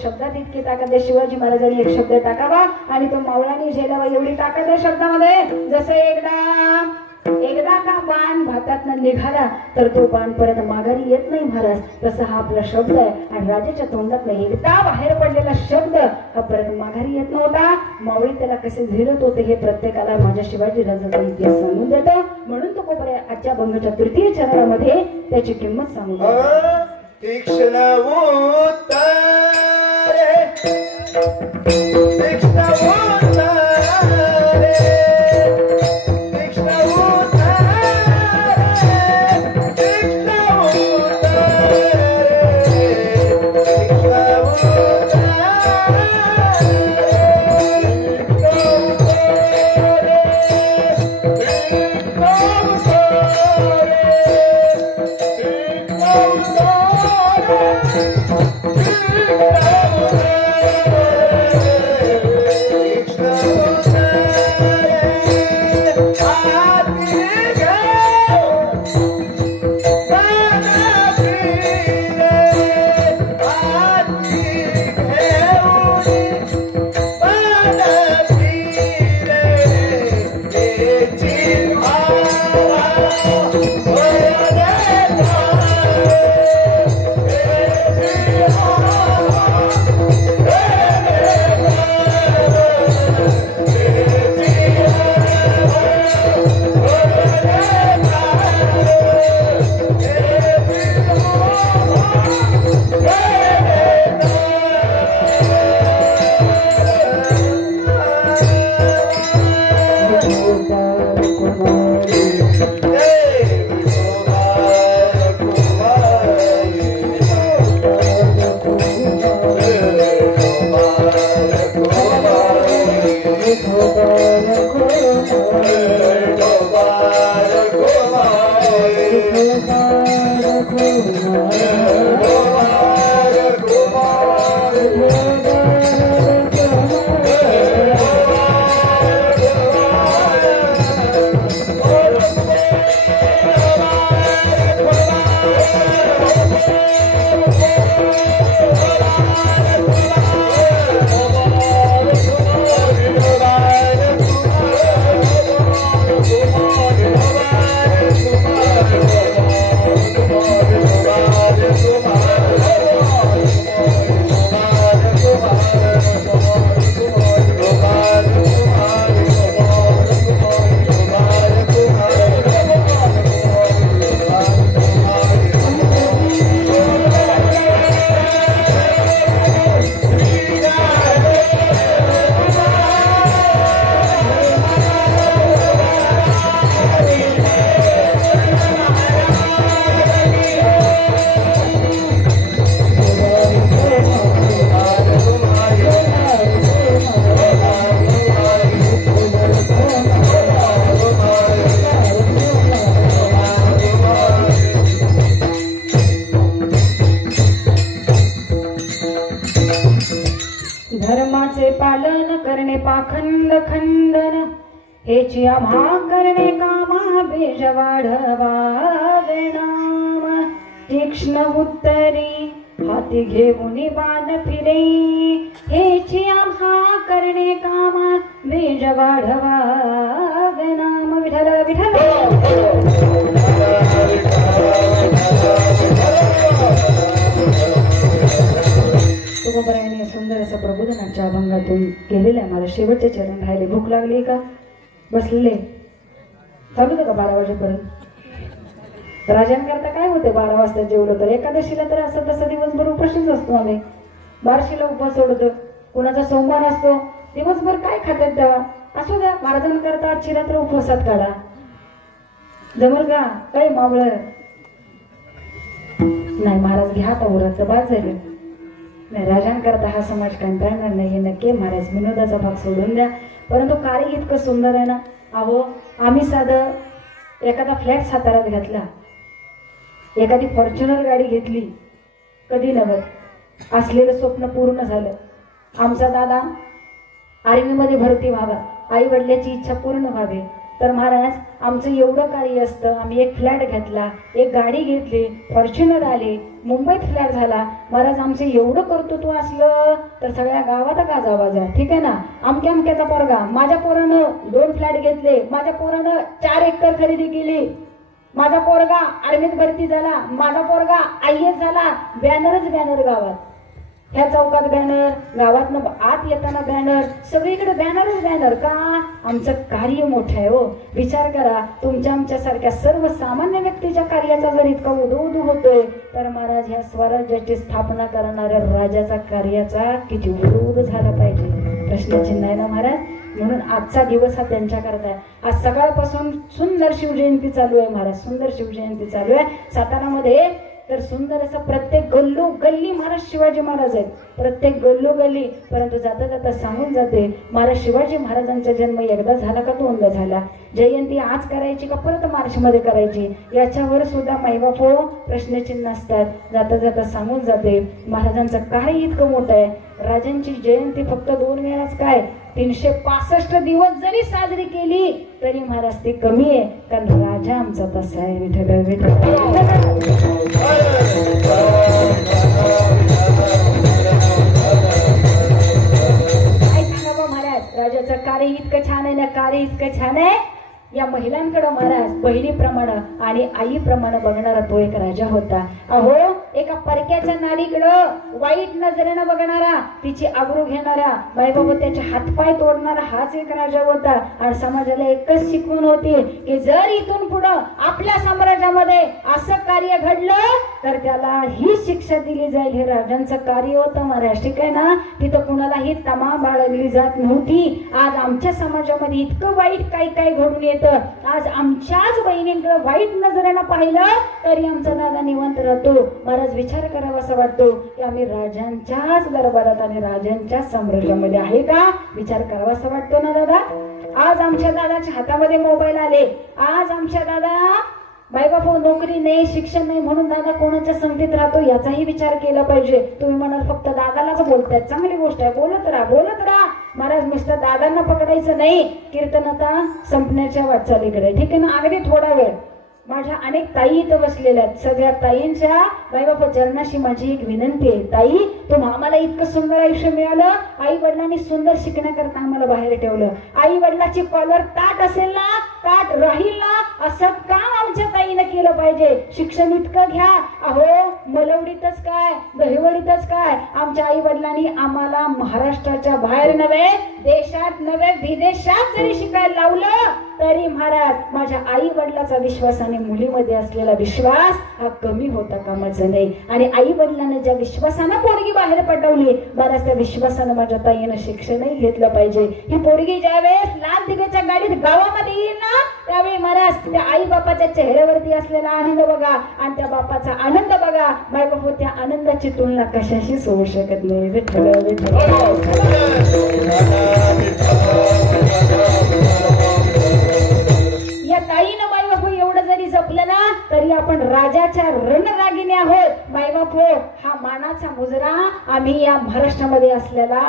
शब्दात इतकी ताकद आहे. शिवाजी महाराजांनी एक शब्द टाकावा आणि तो मावळाने झेलावा एवढी ताकद आहे शब्दामध्ये. जसं एकदा का बाण भातातनं निघाला तर तो बाण परत माघारी येत नाही महाराज, तसा हा आपला शब्द आहे. आणि राजाच्या तोंडातनं एकदा बाहेर पडलेला शब्द हा परत माघारी येत नव्हता. मावळी त्याला कसे झेलत होते हे प्रत्येकाला माझ्या शिवाजी राजाचा इतिहास सांगून देतो. म्हणून तो कोपऱ्या आजच्या भंगाच्या तृतीय चरणामध्ये त्याची किंमत सांगून देतो. तीक्ष्ण उतारे, तीक्ष्ण उतारे, तीक्ष्ण उतारे, तीक्ष्ण उतारे, तीक्ष्ण उतारे, धर्माचे पालन करणे पाखंड खंडन हेची आम्हा करणे कामा बीज वाढवावे नाम तीक्ष्ण उत्तरी हाती घेऊन बाण फिरे हेची आम्हा करणे कामा बीज वाढवावे नाम विठ्ठल विठ्ठल तुकोबरायाने सुंदर असं प्रबोधनाच्या अभंगातून केलेल्या मला शेवटचे चरण राहिले. भूक लागली का बसलेले चालू का 12 वाजेपर्यंत राजांकरता काय होते 12 वाजता जेवलं तर एकादशीला तर असं तसं दिवसभर उपाशीच असतो आम्ही. बार्शीला उपवास सोडतो कुणाचा सोमवार असतो दिवसभर काय खातात तेव्हा असू द्या महाराजांकरता आजची रात्र उपवासात काढा जमल का काय मावळ नाही महाराज घ्या आता उराचं बाद झालं नाही राजांकरता हा समाज कंटाळणार नाही हे नक्की महाराज विनोदाचा भाग सोडून द्या. परंतु कार्य इतकं सुंदर आहे ना. अहो आम्ही साधं एखादा फ्लॅट साताऱ्यात घातला एखादी फॉर्च्युनर गाडी घेतली कधी नव्हत असलेलं स्वप्न पूर्ण झालं. आमचा दादा आर्मीमध्ये भरती व्हावा आई वडिलांची इच्छा पूर्ण व्हावी तर महाराज आमचं एवढं कार्य असतं. आम्ही एक फ्लॅट घेतला एक गाडी घेतली फॉर्च्युनर आले मुंबईत फ्लॅट झाला. महाराज आमचं एवढं कर्तृत्व असलं तर सगळ्या गावात का जावा ठीक आहे ना. अमक्या अमक्याचा पोरगा माझ्या पोरानं 2 फ्लॅट घेतले माझ्या पोरानं 4 एकर खरेदी केली माझा पोरगा आर्मीत भरती झाला माझा पोरगा IAS झाला. बॅनरच बॅनर गावात ह्या चौकात बॅनर गावात आत येताना बॅनर सगळीकडे बॅनरच बॅनर का आमचं कार्य मोठं आहे हो. विचार करा तुमच्या आमच्या सारख्या सर्वसामान्य व्यक्तीच्या कार्याचा जर इतका उदो होतोय तर महाराज ह्या स्वराज्याची स्थापना करणाऱ्या राजाचा कार्याचा किती उदो झाला पाहिजे प्रश्नचिन्ह आहे ना महाराज. म्हणून आजचा दिवस हा त्यांच्या करता आहे. आज सकाळपासून सुंदर शिवजयंती चालू आहे महाराज सुंदर शिवजयंती चालू आहे सातारामध्ये तर सुंदर असं प्रत्येक गल्लो गल्ली महाराज शिवाजी महाराज आहेत प्रत्येक गल्लो गल्ली. परंतु जाता जाता सांगून जाते महाराज शिवाजी महाराजांचा जन्म एकदा झाला का दोनदा झाला. जयंती आज करायची का परत मार्चमध्ये करायची याच्यावर सुद्धा माईबाप हो प्रश्नचिन्ह असतात. जाता जाता सांगून जाते महाराजांचं काय इतकं मोठं आहे. राजांची जयंती फक्त 2 वेळाच काय 365 दिवस जरी साजरी केली तरी महाराज ते कमी आहे कारण राजा आमचा तसा आहे. विठ्ठल विठ्ठल काय सांगा महाराज राजाचं कार्य इतकं छान आहे ना कार्य इतकं छान आहे. या महिलांकडे महाराज बहिणीप्रमाणे आणि आईप्रमाणे बघणारा तो एक राजा होता. अहो एका परक्याच्या नारीकडं वाईट नजरेनं बघणारा, तिची आबरू घेणारा, बायबाबा त्याचे हातपाय तोडणारा हाच एक राजा होता. आणि समाजाला एकच शिकवण होती की जर इथून पुढं आपल्या साम्राज्यामध्ये असं कार्य घडलं तर त्याला ही शिक्षा दिली जाईल. हे राजांचं कार्य होतं महाराज. ठीक आहे ना. तिथं कुणालाही तमा बाळगली जात नव्हती. आज आमच्या समाजामध्ये इतकं वाईट काही काही घडून येतं. आज आमच्याच बहिणींकडे वाईट नजरेनं पाहिलं तरी आमचा दादा निवांत राहतो. महाराज विचार करावा असं वाटतो की आम्ही राजांच्याच दरबारात आणि राजांच्याच साम्राज्यामध्ये आहे का. विचार करावा असं वाटतो ना दादा. आज आमच्या दादाच्या हातामध्ये मोबाईल आले. आज आमच्या दादा बायबापू नोकरी नाही, शिक्षण नाही म्हणून दादा कोणाच्या संगतीत राहतो याचाही विचार केला पाहिजे. तुम्ही म्हणाल फक्त दादालाच बोलताय, चांगली गोष्ट आहे, बोलत राहा. महाराज नुसतं दादांना पकडायचं नाही. कीर्तन आता संपण्याच्या वाटचालीकडे. ठीक आहे ना. अगदी थोडा वेळ माझ्या अनेक ताई इथं बसलेल्या आहेत. सगळ्या ताईंच्या बाईबापा चरणाशी माझी एक विनंती आहे. ताई तुम्हा आम्हाला इतकं सुंदर आयुष्य मिळालं. आई वडिलांनी सुंदर शिकण्याकरता आम्हाला बाहेर ठेवलं. आई वडिलाची कॉलर ताट असेल ना, ताट राहील ना, असं काम आमच्या ताईनं केलं पाहिजे. शिक्षण इतकं घ्या. अहो मलवडीतच काय, दहिवडीतच काय, आमच्या आई वडिलांनी आम्हाला महाराष्ट्राच्या बाहेर नव्हे, देशात नव्हे, विदेशात जरी शिकायला लावलं तरी महाराज माझ्या आई वडिलाचा विश्वास आणि मुलीमध्ये असलेला विश्वास हा कमी होता कामाचा नाही. आणि आई वडिलांना ज्या विश्वासानं पोरगी बाहेर पटवली, महाराज त्या विश्वासानं माझ्या ताईनं शिक्षणही घेतलं पाहिजे. ही पोरगी ज्यावेळेस लाल दिव्याच्या गाडीत गावामध्ये येईल ना त्यावेळी महाराज त्या आई बापाच्या चेहऱ्यावरती असलेला आनंद बघा आणि त्या बापाचा आनंद बघा. बाई बापू त्या आनंदाची तुलना कशाशीच होऊ शकत नाही. विठ्ठल या ताईनं बाई बापू एवढं जरी जपलं ना तरी आपण राजाच्या रणरागिणी आहोत. बाई बापू हा मानाचा मुजरा आम्ही या महाराष्ट्रामध्ये असलेला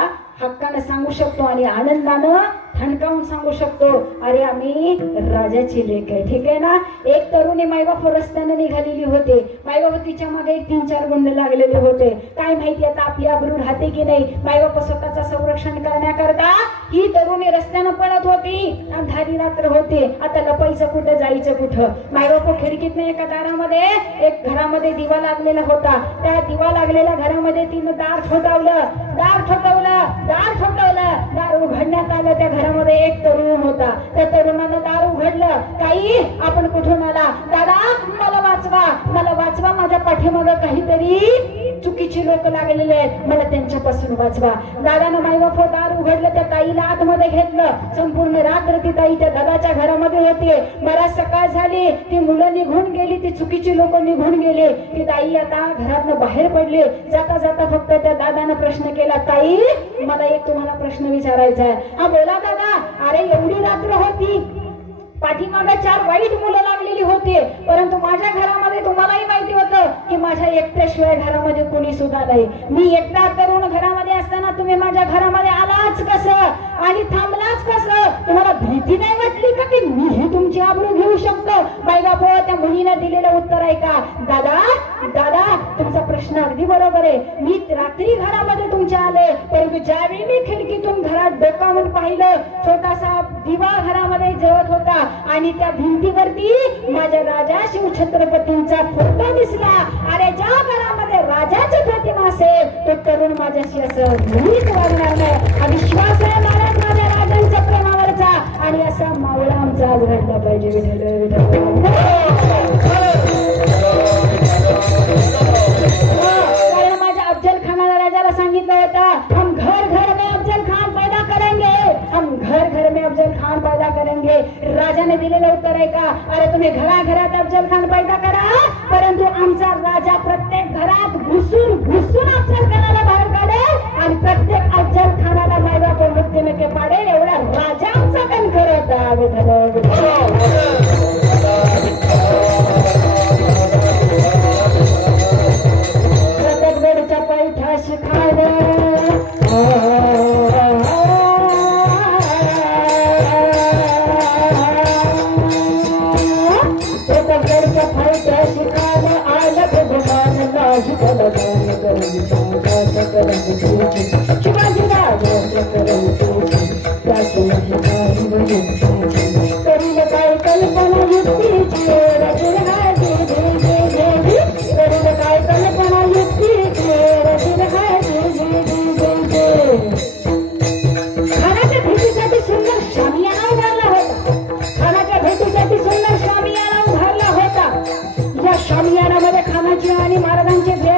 हक्कानं सांगू शकतो आणि आनंदानं ठणकावून सांगू शकतो, अरे आम्ही राजाची लेक आहे. ठीक आहे ना. एक तरुणी मायबाप रस्त्याने निघालेली होते. मायबाप तिच्या मागे 3-4 गुंडे लागलेले होते. काय माहिती आता आपली आबरू राहते की नाही. मायबाप स्वतःचं संरक्षण करण्याकरता ही तरुणी रस्त्यानं पळत होती. अंधारी रात्र होती. आता लपायचं कुठं, जायचं कुठं. मायबाप खिडकीतनं एका दारामध्ये एक घरामध्ये दिवा लागलेला होता. त्या दिवा लागलेल्या घरामध्ये तिनं दार ठोठावलं. दार उघडण्यात आलं. त्या घरामध्ये एक तरुण होता. त्या तरुणानं दार उघडलं. ताई आपण कुठून आला. दादा मला वाचवा, माझ्या पाठीमागं काहीतरी चुकीची लोक लागलेले आहेत, मला त्यांच्यापासून वाचवा. दादानं मायबाप दार उघडलं. त्या ताईला आतमध्ये घेतलं. संपूर्ण रात्र ती ताई त्या दादाच्या घरामध्ये होती. बराच सकाळ झाली. ती मुलं निघून गेली, ती चुकीची लोक निघून गेली. ती ताई आता घरातनं बाहेर पडली. जाता जाता फक्त त्या दादानं प्रश्न केला, ताई मला एक तुम्हाला प्रश्न विचारायचा आहे. हा बोला दादा. अरे एवढी रात्र होती, पाठीमागे 4 वाईट मुलं लागलेली होती, परंतु माझ्या घरामध्ये तुम्हालाही माहिती होतं की माझ्या एकट्याशिवाय घरामध्ये कोणी सुद्धा नाही. मी एकटा तरुण घरामध्ये असताना तुम्ही माझ्या घरामध्ये आलाच कसं आणि थांबलाच कसं. तुम्हाला भीती नाही वाटली का की मीही तुमची आबरू घेऊ शकतो. बाईबापू त्या मुलीनं दिलेलं उत्तर आहे का. दादा तुमचा प्रश्न अगदी बरोबर आहे. मी रात्री घरामध्ये तुमच्या आले, परंतु ज्यावेळी मी खिडकीतून घरात डोकावून पाहिलं, छोटासा दिवा घरामध्ये जळत होता आणि त्या भिंतीवरती माझ्या राजा शिवछत्रपतींचा फोटो दिसला. अरे ज्या घरामध्ये राजाची प्रतिमा असेल तो तरुण माझ्याशी असं मुळीच वागणार नाही. हा विश्वास आहे महाराज माझ्या राजांच्या प्रेमावरचा आणि असा मावळा आमचा आज घडला पाहिजे. कारण माझ्या अफजल खानाला राजाला सांगितलं होतं, हम घर घर में अफजल खान पैदा करेंगे, हम घर घर में अफजल खान पैदा करेंगे. राजाने दिलेलं उत्तर आहे का. अरे तुम्ही घराघरात अफजल खान पैदा करा, परंतु आमचा राजा प्रत्येक घरात घुसून अफजल खानाला बाहेर काढेल आणि प्रत्येक अफजल खानाला मायबाप मृत्यूमुखे पाडेल. एवढा राजा आमचा कणखर होता. प्रत्येक पैठाशी शिवाजी राजा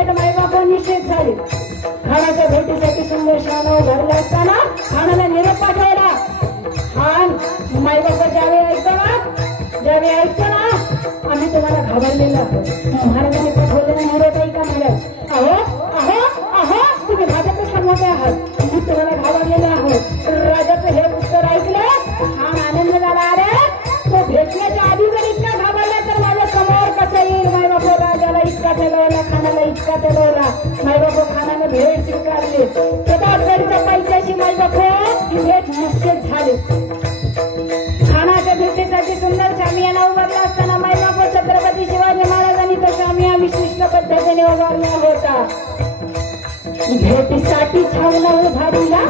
आहेत मायबाप निश्चित झाले. खानाच्या भेटीसाठी सुंदर शान भरला असताना खानाला निरोप पाठवला. खान मायबाप ज्यावेळी ऐकतो ना आम्ही तुम्हाला घाबरलेलो आहोत. महाराजांनी पाठवलेला निरोप ऐका महाराज. अहो अहो अहो तुम्ही भाजपचे मोठे आहात, मी तुम्हाला घाबरलेलो आहोत. राजाचं हे उत्तर ऐकलं खान आनंद झाला. अरे तो भेटण्याच्या आधी जर इतका घाबरला तर माझ्या समोर कसं येईल. मायबाप राजाला इतका चढवला, खानाला इतका चढवला. मायबाप खानाने भेट स्वीकारली. प्रतापगडच्या पैशाशी मायबाप ही भेट निश्चित झाली. खानाच्या भेटीसाठी सुंदर शामियाना उभारला असताना मायबाप छत्रपती शिवाजी महाराजांनी तो शामिया विशिष्ट पद्धतीने उभारला होता. भेटीसाठी छावणा उभारला,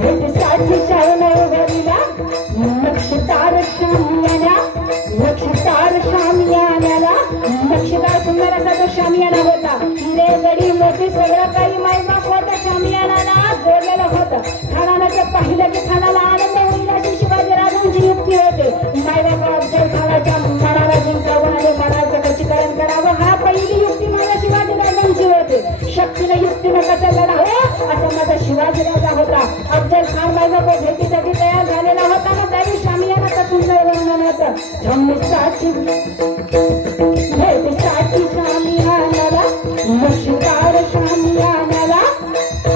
भेटीसाठी छावणा उभारला. नक्षतार शामियानाला नक्षतार सुंदर असा तो शामियाना होता. हिरे गडी मोठी सगळं काही मायबाप होता शामियानाला जोडलेलं होतं. खानाला ते पाहिलं की खानाला आनंद होईल अशी शिवाजीराजांची युक्ती होते. मायबाप अफजल खानाच्या मनाला जिंकावून आणि मनाचं खच्चीकरण करावं हा पहिली युक्ती माझ्या शिवाजीराजांची होते. शक्तीने युक्तीने कसं लढावं असं माझा शिवाजीराजा होता. अफजल खान मायबाप भेटीसाठी तयार झालेला होता ना त्यावेळी शामियानाचं सुंदर वर्णन होतं. झमसाठी भेटीसाठी शामियानाला नक्षीदार शामियानाला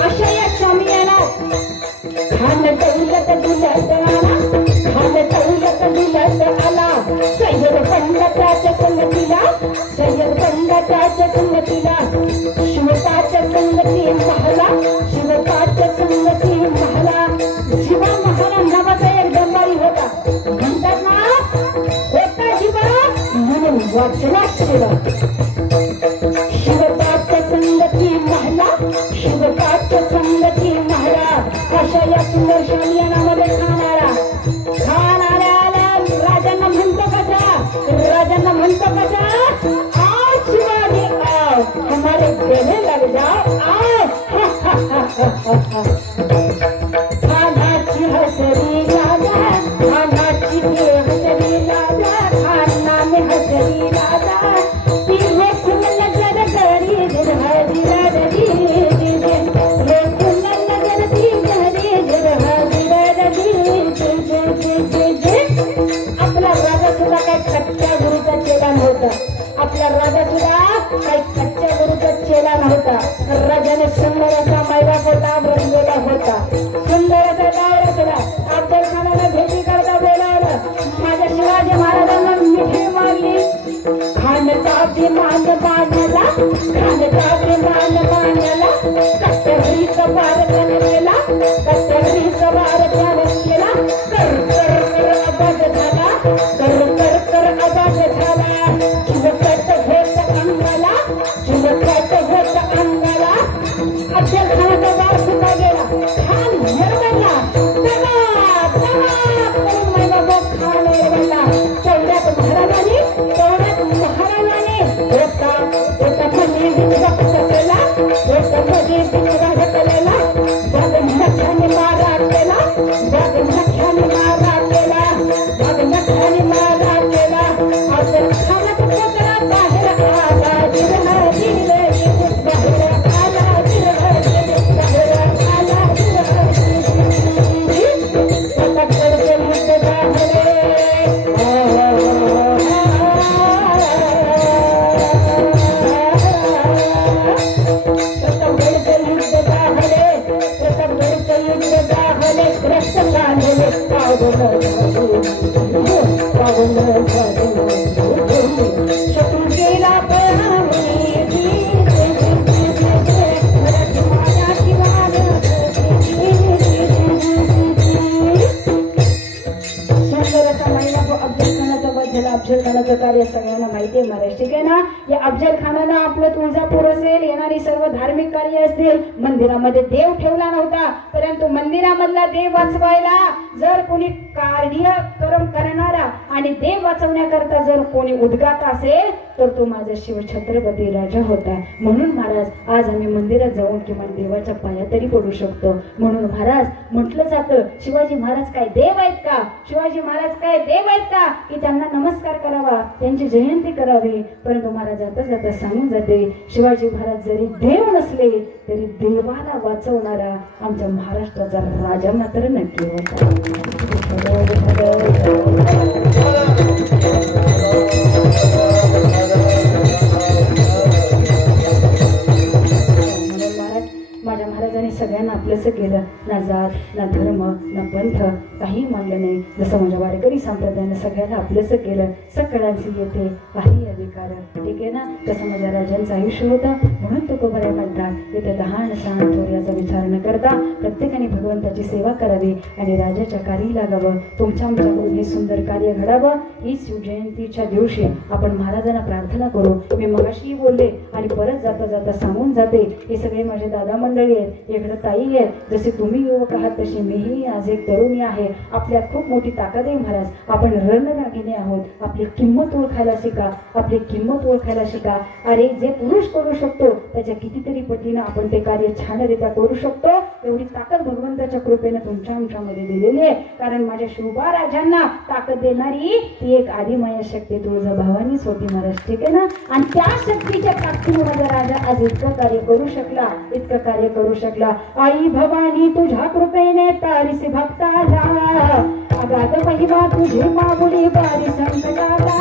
अशा या शामियाना खान दौलत दुलत आला, खान दौलत दुलत आला. सय्यद पंडिताच्या संगतीला, सय्यद पंडिताच्या संगतीला शिवताच्या संगती महला, शिवताच्या संगती महला. शिवा महाराज नावाचा एक दंबारी होता. म्हणतात ना होता शिवा म्हणून वाचला शिवा. शिवताच्या संगती महला, शिवताच्या संगती महला. अशा या सुंदर शामियानामध्ये खान आला. खान आला राजांना म्हणतो कसा आओ शिवाजी आओ हमारे गले लग जाओ आओ. खानाची हसरी राजा, खानाची हसरी राजा, खानाने हसरी राजा. ती रोखून नजर करी हरी रडी रोखून नजर ती हरी रडी. आपला राजा सुद्धा काही कच्च्या गुरुचा चेला नव्हता. आपला राजा सुद्धा काही कच्च्या गुरुचा चेला नव्हता. राजाने सुंदर असा मायबाप होता, बनलेला होता. सुंदर असा डावला केला. अफजल खानाला भेटी करता बोलावलं. माझ्या शिवाजी महाराजांना मिठी मारली. खानचा अभिमान मानला, खानचा अभिमान मानला. कट्टरीचा वार त्याने केला, कट्टरीचा वार त्याने केला. कर कर कर आवाज झाला, कर कर कर आवाज झाला. चिवकट होत अंगाला, चिवकट होत अंगाला. अफजल खानाचा वार सुद्धा गेला. खान निर्मला करून मायबाप खान निर्मला. तेवढ्यात महाराजाने होता मध्ये विश्वास केला, होता मध्ये विश्वास केलेला. नख्याने मारा केला, नख्याने मारा केला, नख्याने मारा केला. अफजल खानाचा पुतळा बाहेर आला. जिरहरी बाहेर आला, जिरहरी बाहेर आला, शत्रु गेला अफजल खानाचं कार्य सगळ्यांना माहिती आहे महाराज, ठीक आहे ना. या अफजल खानानं आपलं तुळजापूर असेल, येणारी सर्व धार्मिक कार्य असतील, मंदिरामध्ये देव ठेवला नव्हता. परंतु मंदिरामधला देव वाचवायला जर कोणी कार्यक्रम करणारा आणि देव वाचवण्याकरता जर कोणी उद्गात असेल तर तो माझा शिवछत्रपती राजा होता. म्हणून महाराज आज आम्ही मंदिरात जाऊन किमान देवाच्या पाया तरी पडू शकतो. म्हणून महाराज म्हटलं जातं शिवाजी महाराज काय देव आहेत का, शिवाजी महाराज काय देव आहेत का की त्यांना नमस्कार करावा, त्यांची जयंती करावी. परंतु महाराज जाता जाता सांगून जाते शिवाजी महाराज जरी देव नसले तरी देवाला वाचवणारा आमच्या महाराष्ट्राचा राजा मात्र नक्की होता. माझ्या महाराजांनी सगळ्यांना आपलंसं केलं. ना जात ना धर्म ना पंथ काही मानलं नाही. जसं माझ्या वारकरी संप्रदायाने सगळ्यांना आपलंसं केलं. सगळ्यांची येथे काही अधिकार ठीक आहे ना. तसं माझ्या राजांचं आयुष्य होतं. म्हणून तो बऱ्या म्हणतात इथे लहान सहान थोर याचा विचार न करता प्रत्येकाने भगवंताची सेवा करावी आणि राजाच्या कार्य लागावं. तुमच्या आमच्याकडून हे सुंदर कार्य घडावं. ही शिवजयंतीच्या दिवशी आपण महाराजांना प्रार्थना करू. मी मगाशी बोलले आणि परत जाता जाता सांगून जाते हे सगळे माझे दादा मंडळी आहेत, इकडे ताई आहेत. जसे तुम्ही युवक आहात तशी मीही आज एक तरुणी आहे. आपल्यात खूप मोठी ताकद आहे महाराज. आपण रणरागिणी आहोत. आपली किंमत ओळखायला शिका, आपली किंमत ओळखायला शिका. अरे जे पुरुष करू शकतो त्याच्या कितीतरी पटीनं आपण ते कार्य छानरित्या करू शकतो. एवढी ताकद भगवंताच्या कृपेने तुमच्या आमच्यामध्ये दिलेली आहे. कारण माझ्या शिवबा राजांना ताकद देणारी ती एक आदिमाया शक्ती तुळजाभवानीच होती महाराज ठीक आहे ना. आणि त्या शक्तीच्या ताकदीने माझा राजा आज इतकं कार्य करू शकला, इतकं कार्य करू शकला. आई भवानी तुझ्या कृपेने तारीस भक्ताला अगाध महिमा तुझी मामुली बारी संकटाला.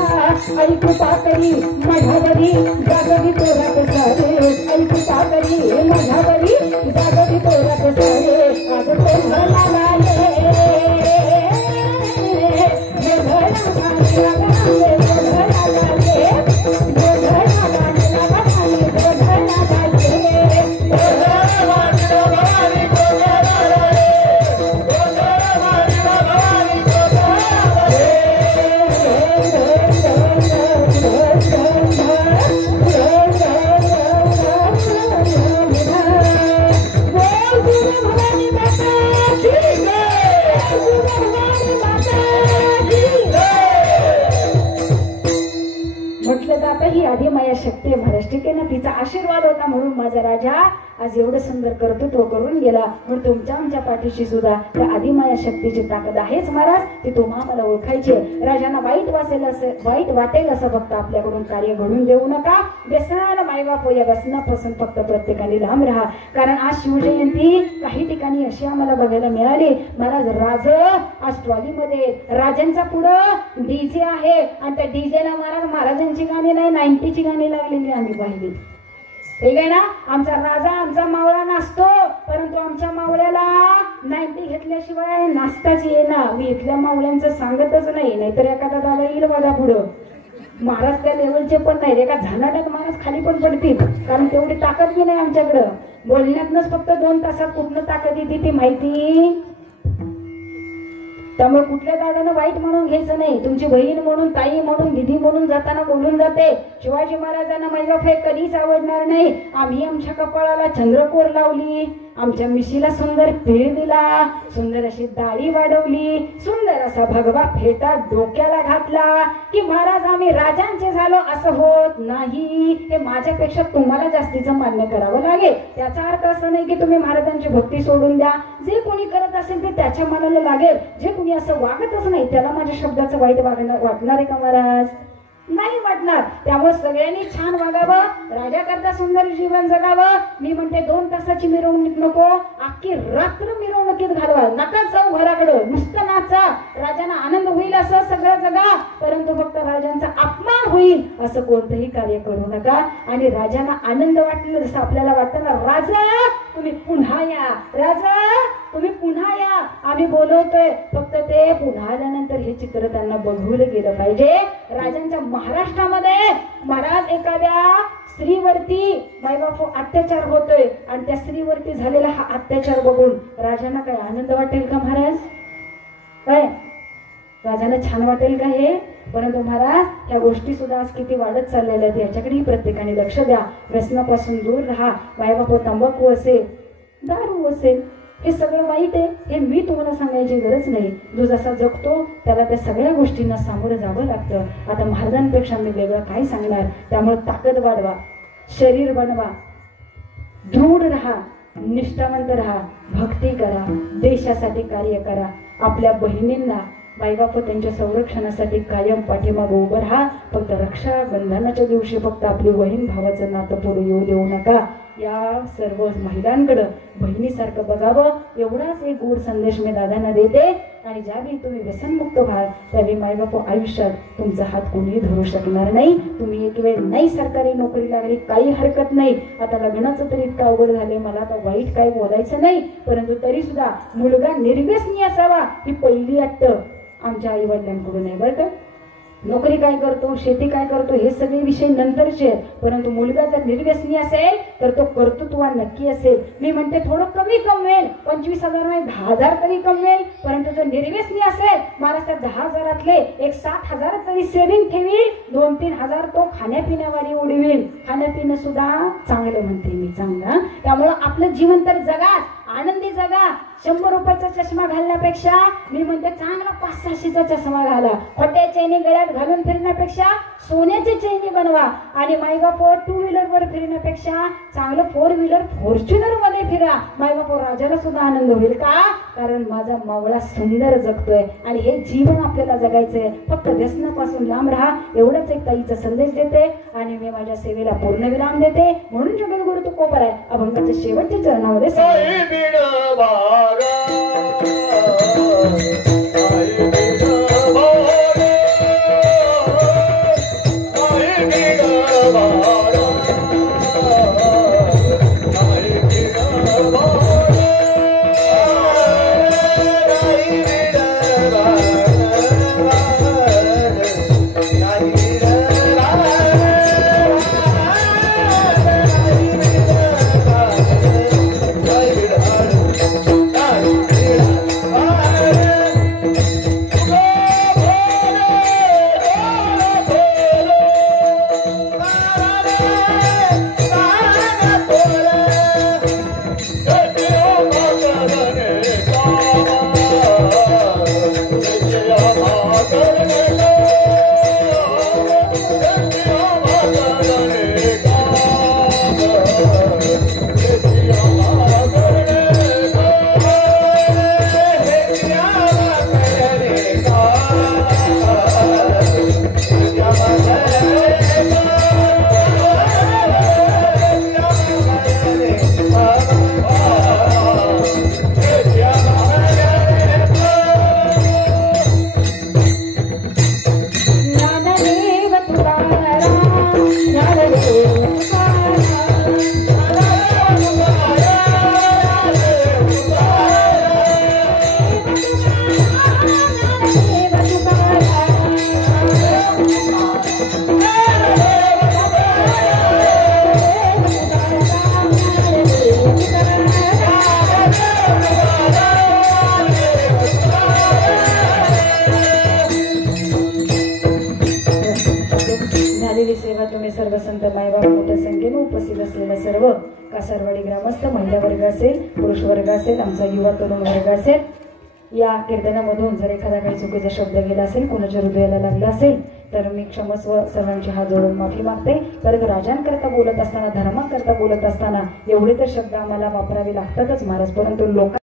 आई कृपा करी माझ्यावरी जागवी तोरात सारे, आई कृपा करी माझ्यावरी जागवी तोरात सारे. आज तो भला लाले ही आदिमाया शक्ती महाराज ठीक आहे ना. तिचा आशीर्वाद होता म्हणून माझा राजा आज एवढं सुंदर कर्तृत्व करून गेला. म्हणून तुमच्या आमच्या पाठीशी सुद्धा त्या आदिमाया शक्तीची ताकद आहेच महाराज. ती तुम्हा मला ओळखायची. राजांना वाईट वाटेल असं फक्त आपल्याकडून कार्य घडून देऊ नका. व्यसनाला मायबाप या व्यसनापासून फक्त प्रत्येकाने लांब राहा. कारण आज शिवजयंती काही ठिकाणी अशी आम्हाला बघायला मिळाली महाराज राज आज ट्रॉलीमध्ये राजांचा पुढं डीजे आहे आणि त्या डीजेला महाराजांची गाणी नाही 90ची गाणी लागलेली आम्ही पाहिली ठीक आहे ना. आमचा राजा आमचा मावळा नाचतो परंतु आमच्या मावळ्याला 90 घेतल्याशिवाय नाचताच येणार. मी इथल्या मावळ्यांचं सांगतच नाही, नाहीतर एखादा दादा येईल माझा पुढं. महाराज त्या लेवलचे पण नाही. एका झानाट्यात महाराज खाली पण पडतील कारण तेवढी ताकद बी नाही आमच्याकडं. बोलण्यातनच फक्त 2 तासात कुठनं ताकद येते ती माहिती. त्यामुळे कुठल्या दादानं वाईट म्हणून घ्यायचं नाही. तुमची बहीण म्हणून ताई म्हणून दिदी म्हणून जाताना बोलून जाते. शिवाजी महाराजांना माझा फेक कधीच आवडणार नाही. आम्ही आमच्या कपाळाला चंद्रकोर लावली, आमच्या मिशीला सुंदर तीळ दिला, सुंदर अशी दाढी वाढवली, सुंदर असा भगवा फेटा डोक्याला घातला की महाराज आम्ही राजांचे झालो असं होत नाही. हे माझ्यापेक्षा तुम्हाला जास्तीचं मान्य करावं लागेल. याचा अर्थ असं नाही की तुम्ही महाराजांची भक्ती सोडून द्या. जे कोणी करत असेल ते त्याच्या मनाला लागेल. जे कोणी असं वागतच नाही त्याला माझ्या शब्दाचं वाईट वाटणार आहे का महाराज? नाही वाटणार. त्यामुळे सगळ्यांनी छान वागावं, राजा करता सुंदर जीवन जगावं. मी म्हणते 2 तासाची मिरवणूक नको, अख्खी रात्र मिरवणुकीत घालवा. नका जाऊ घराकडं, नुसतं नाचा. राजांना आनंद होईल असं सगळं जगा, परंतु फक्त राजांचा अपमान होईल असं कोणतंही कार्य करू नका. आणि राजांना आनंद वाटलं जसं आपल्याला वाटतं ना, राजा तुम्ही पुन्हा या, राजा तुम्ही पुन्हा या, आम्ही बोलवतोय. फक्त ते पुन्हा आल्यानंतर हे चित्र त्यांना बघवलं गेलं पाहिजे. राजांच्या महाराष्ट्रामध्ये महाराज एखाद्या स्त्रीवरती मायबाप अत्याचार होतोय आणि त्या स्त्रीवरती झालेला हा अत्याचार बघून राजांना काय आनंद वाटेल का महाराज? काय राजांना छान वाटेल का हे? परंतु महाराज ह्या गोष्टी सुद्धा आज किती वाढत चाललेल्या आहेत याच्याकडेही प्रत्येकाने लक्ष द्या. व्यसनापासून दूर राहा. मायबाप तंबाखू असेल, दारू असेल, हे सगळं वाईट आहे हे मी तुम्हाला सांगायची गरज नाही. जो जसा जगतो त्याला त्या सगळ्या गोष्टींना सामोरं जावं लागतं. आता महाराजांपेक्षा मी वेगळं काय सांगणार. त्यामुळे ताकद वाढवा, शरीर बनवा, दृढ राहा, निष्ठावंत राहा, भक्ती करा, देशासाठी कार्य करा. आपल्या बहिणींना मायबाप त्यांच्या संरक्षणासाठी कायम पाठीमागं उभं राहा. फक्त रक्षाबंधनाच्या दिवशी फक्त आपली बहीण भावाचं नातं पुढे येऊ देऊ नका. या सर्व महिलांकडं बहिणीसारखं बघावं एवढाच एक गोड संदेश मी दादांना देते. आणि ज्यावेळी तुम्ही व्यसनमुक्त व्हाल त्यावेळी मायबाप आयुष्यात तुमचा हात कोणीही धरू शकणार नाही. तुम्ही एक वेळ नाही सरकारी नोकरी लागली काही हरकत नाही. आता लग्नाचं तरी इतकं अवघड झालंय मला आता वाईट काही बोलायचं नाही, परंतु तरी सुद्धा मुलगा निर्व्यसनी असावा ही पहिली अट्ट आमच्या आई वडिलांकडून आहे बरं का. नोकरी काय करतो, शेती काय करतो हे सगळे विषय नंतरचे आहेत, परंतु मुलगा जर निर्व्यसनी असेल तर तो कर्तृत्व नक्की असेल. मी म्हणते थोडं कमी कमवेल, 25,000 नाही 10,000 तरी कमवेल, परंतु जो निर्व्यसनी असेल महाराष्ट्रात 10,000तले एक 7,000 तरी सेव्हिंग ठेवील, 2-3 हजार तो खाण्यापिण्यावारी उडवेल. खाण्यापिणं सुद्धा चांगलं म्हणते मी, चांगलं. त्यामुळं आपलं जीवन तर जगा, आनंदी जगा. 100 रुपयाचा चष्मा घालण्यापेक्षा मी म्हणते चांगला 500-600चा चष्मा घाला. खोट्या चैनी गळ्यात घालून फिरण्यापेक्षा सोन्याची चैनी बनवा. आणि मायबाप 2 व्हीलरवर फिरण्यापेक्षा चांगलं 4 व्हीलर फॉर्च्युनर मध्ये फिरा. मायबाप राजाला सुद्धा आनंद होईल का, कारण माझा मावळा सुंदर जगतोय आणि हे जीवन आपल्याला जगायचंय. फक्त व्यसनापासून लांब राहा एवढाच एक ताईचा संदेश देते आणि मी माझ्या सेवेला पूर्ण विराम देते. म्हणून जगद्गुरु तुकोबर आहे अभंगाच्या शेवटच्या चरणामध्ये सर्व संत मायबाप मोठ्या संख्येने उपस्थित असलेल्या सर्व कासारवाडी ग्रामस्थ महिला वर्ग असेल, पुरुष वर्ग असेल, आमचा युवा तरुण वर्ग असेल, या कीर्तनामधून जर एखादा काही चुकीचा शब्द गेला असेल, कोणाच्या हृदयाला लागला असेल तर मी क्षमस्व सर्वांची हात जोडून माफी मागते. परंतु राजांकरता बोलत असताना, धर्माकरता बोलत असताना एवढे तर शब्द आम्हाला वापरावे लागतातच महाराज, परंतु लोक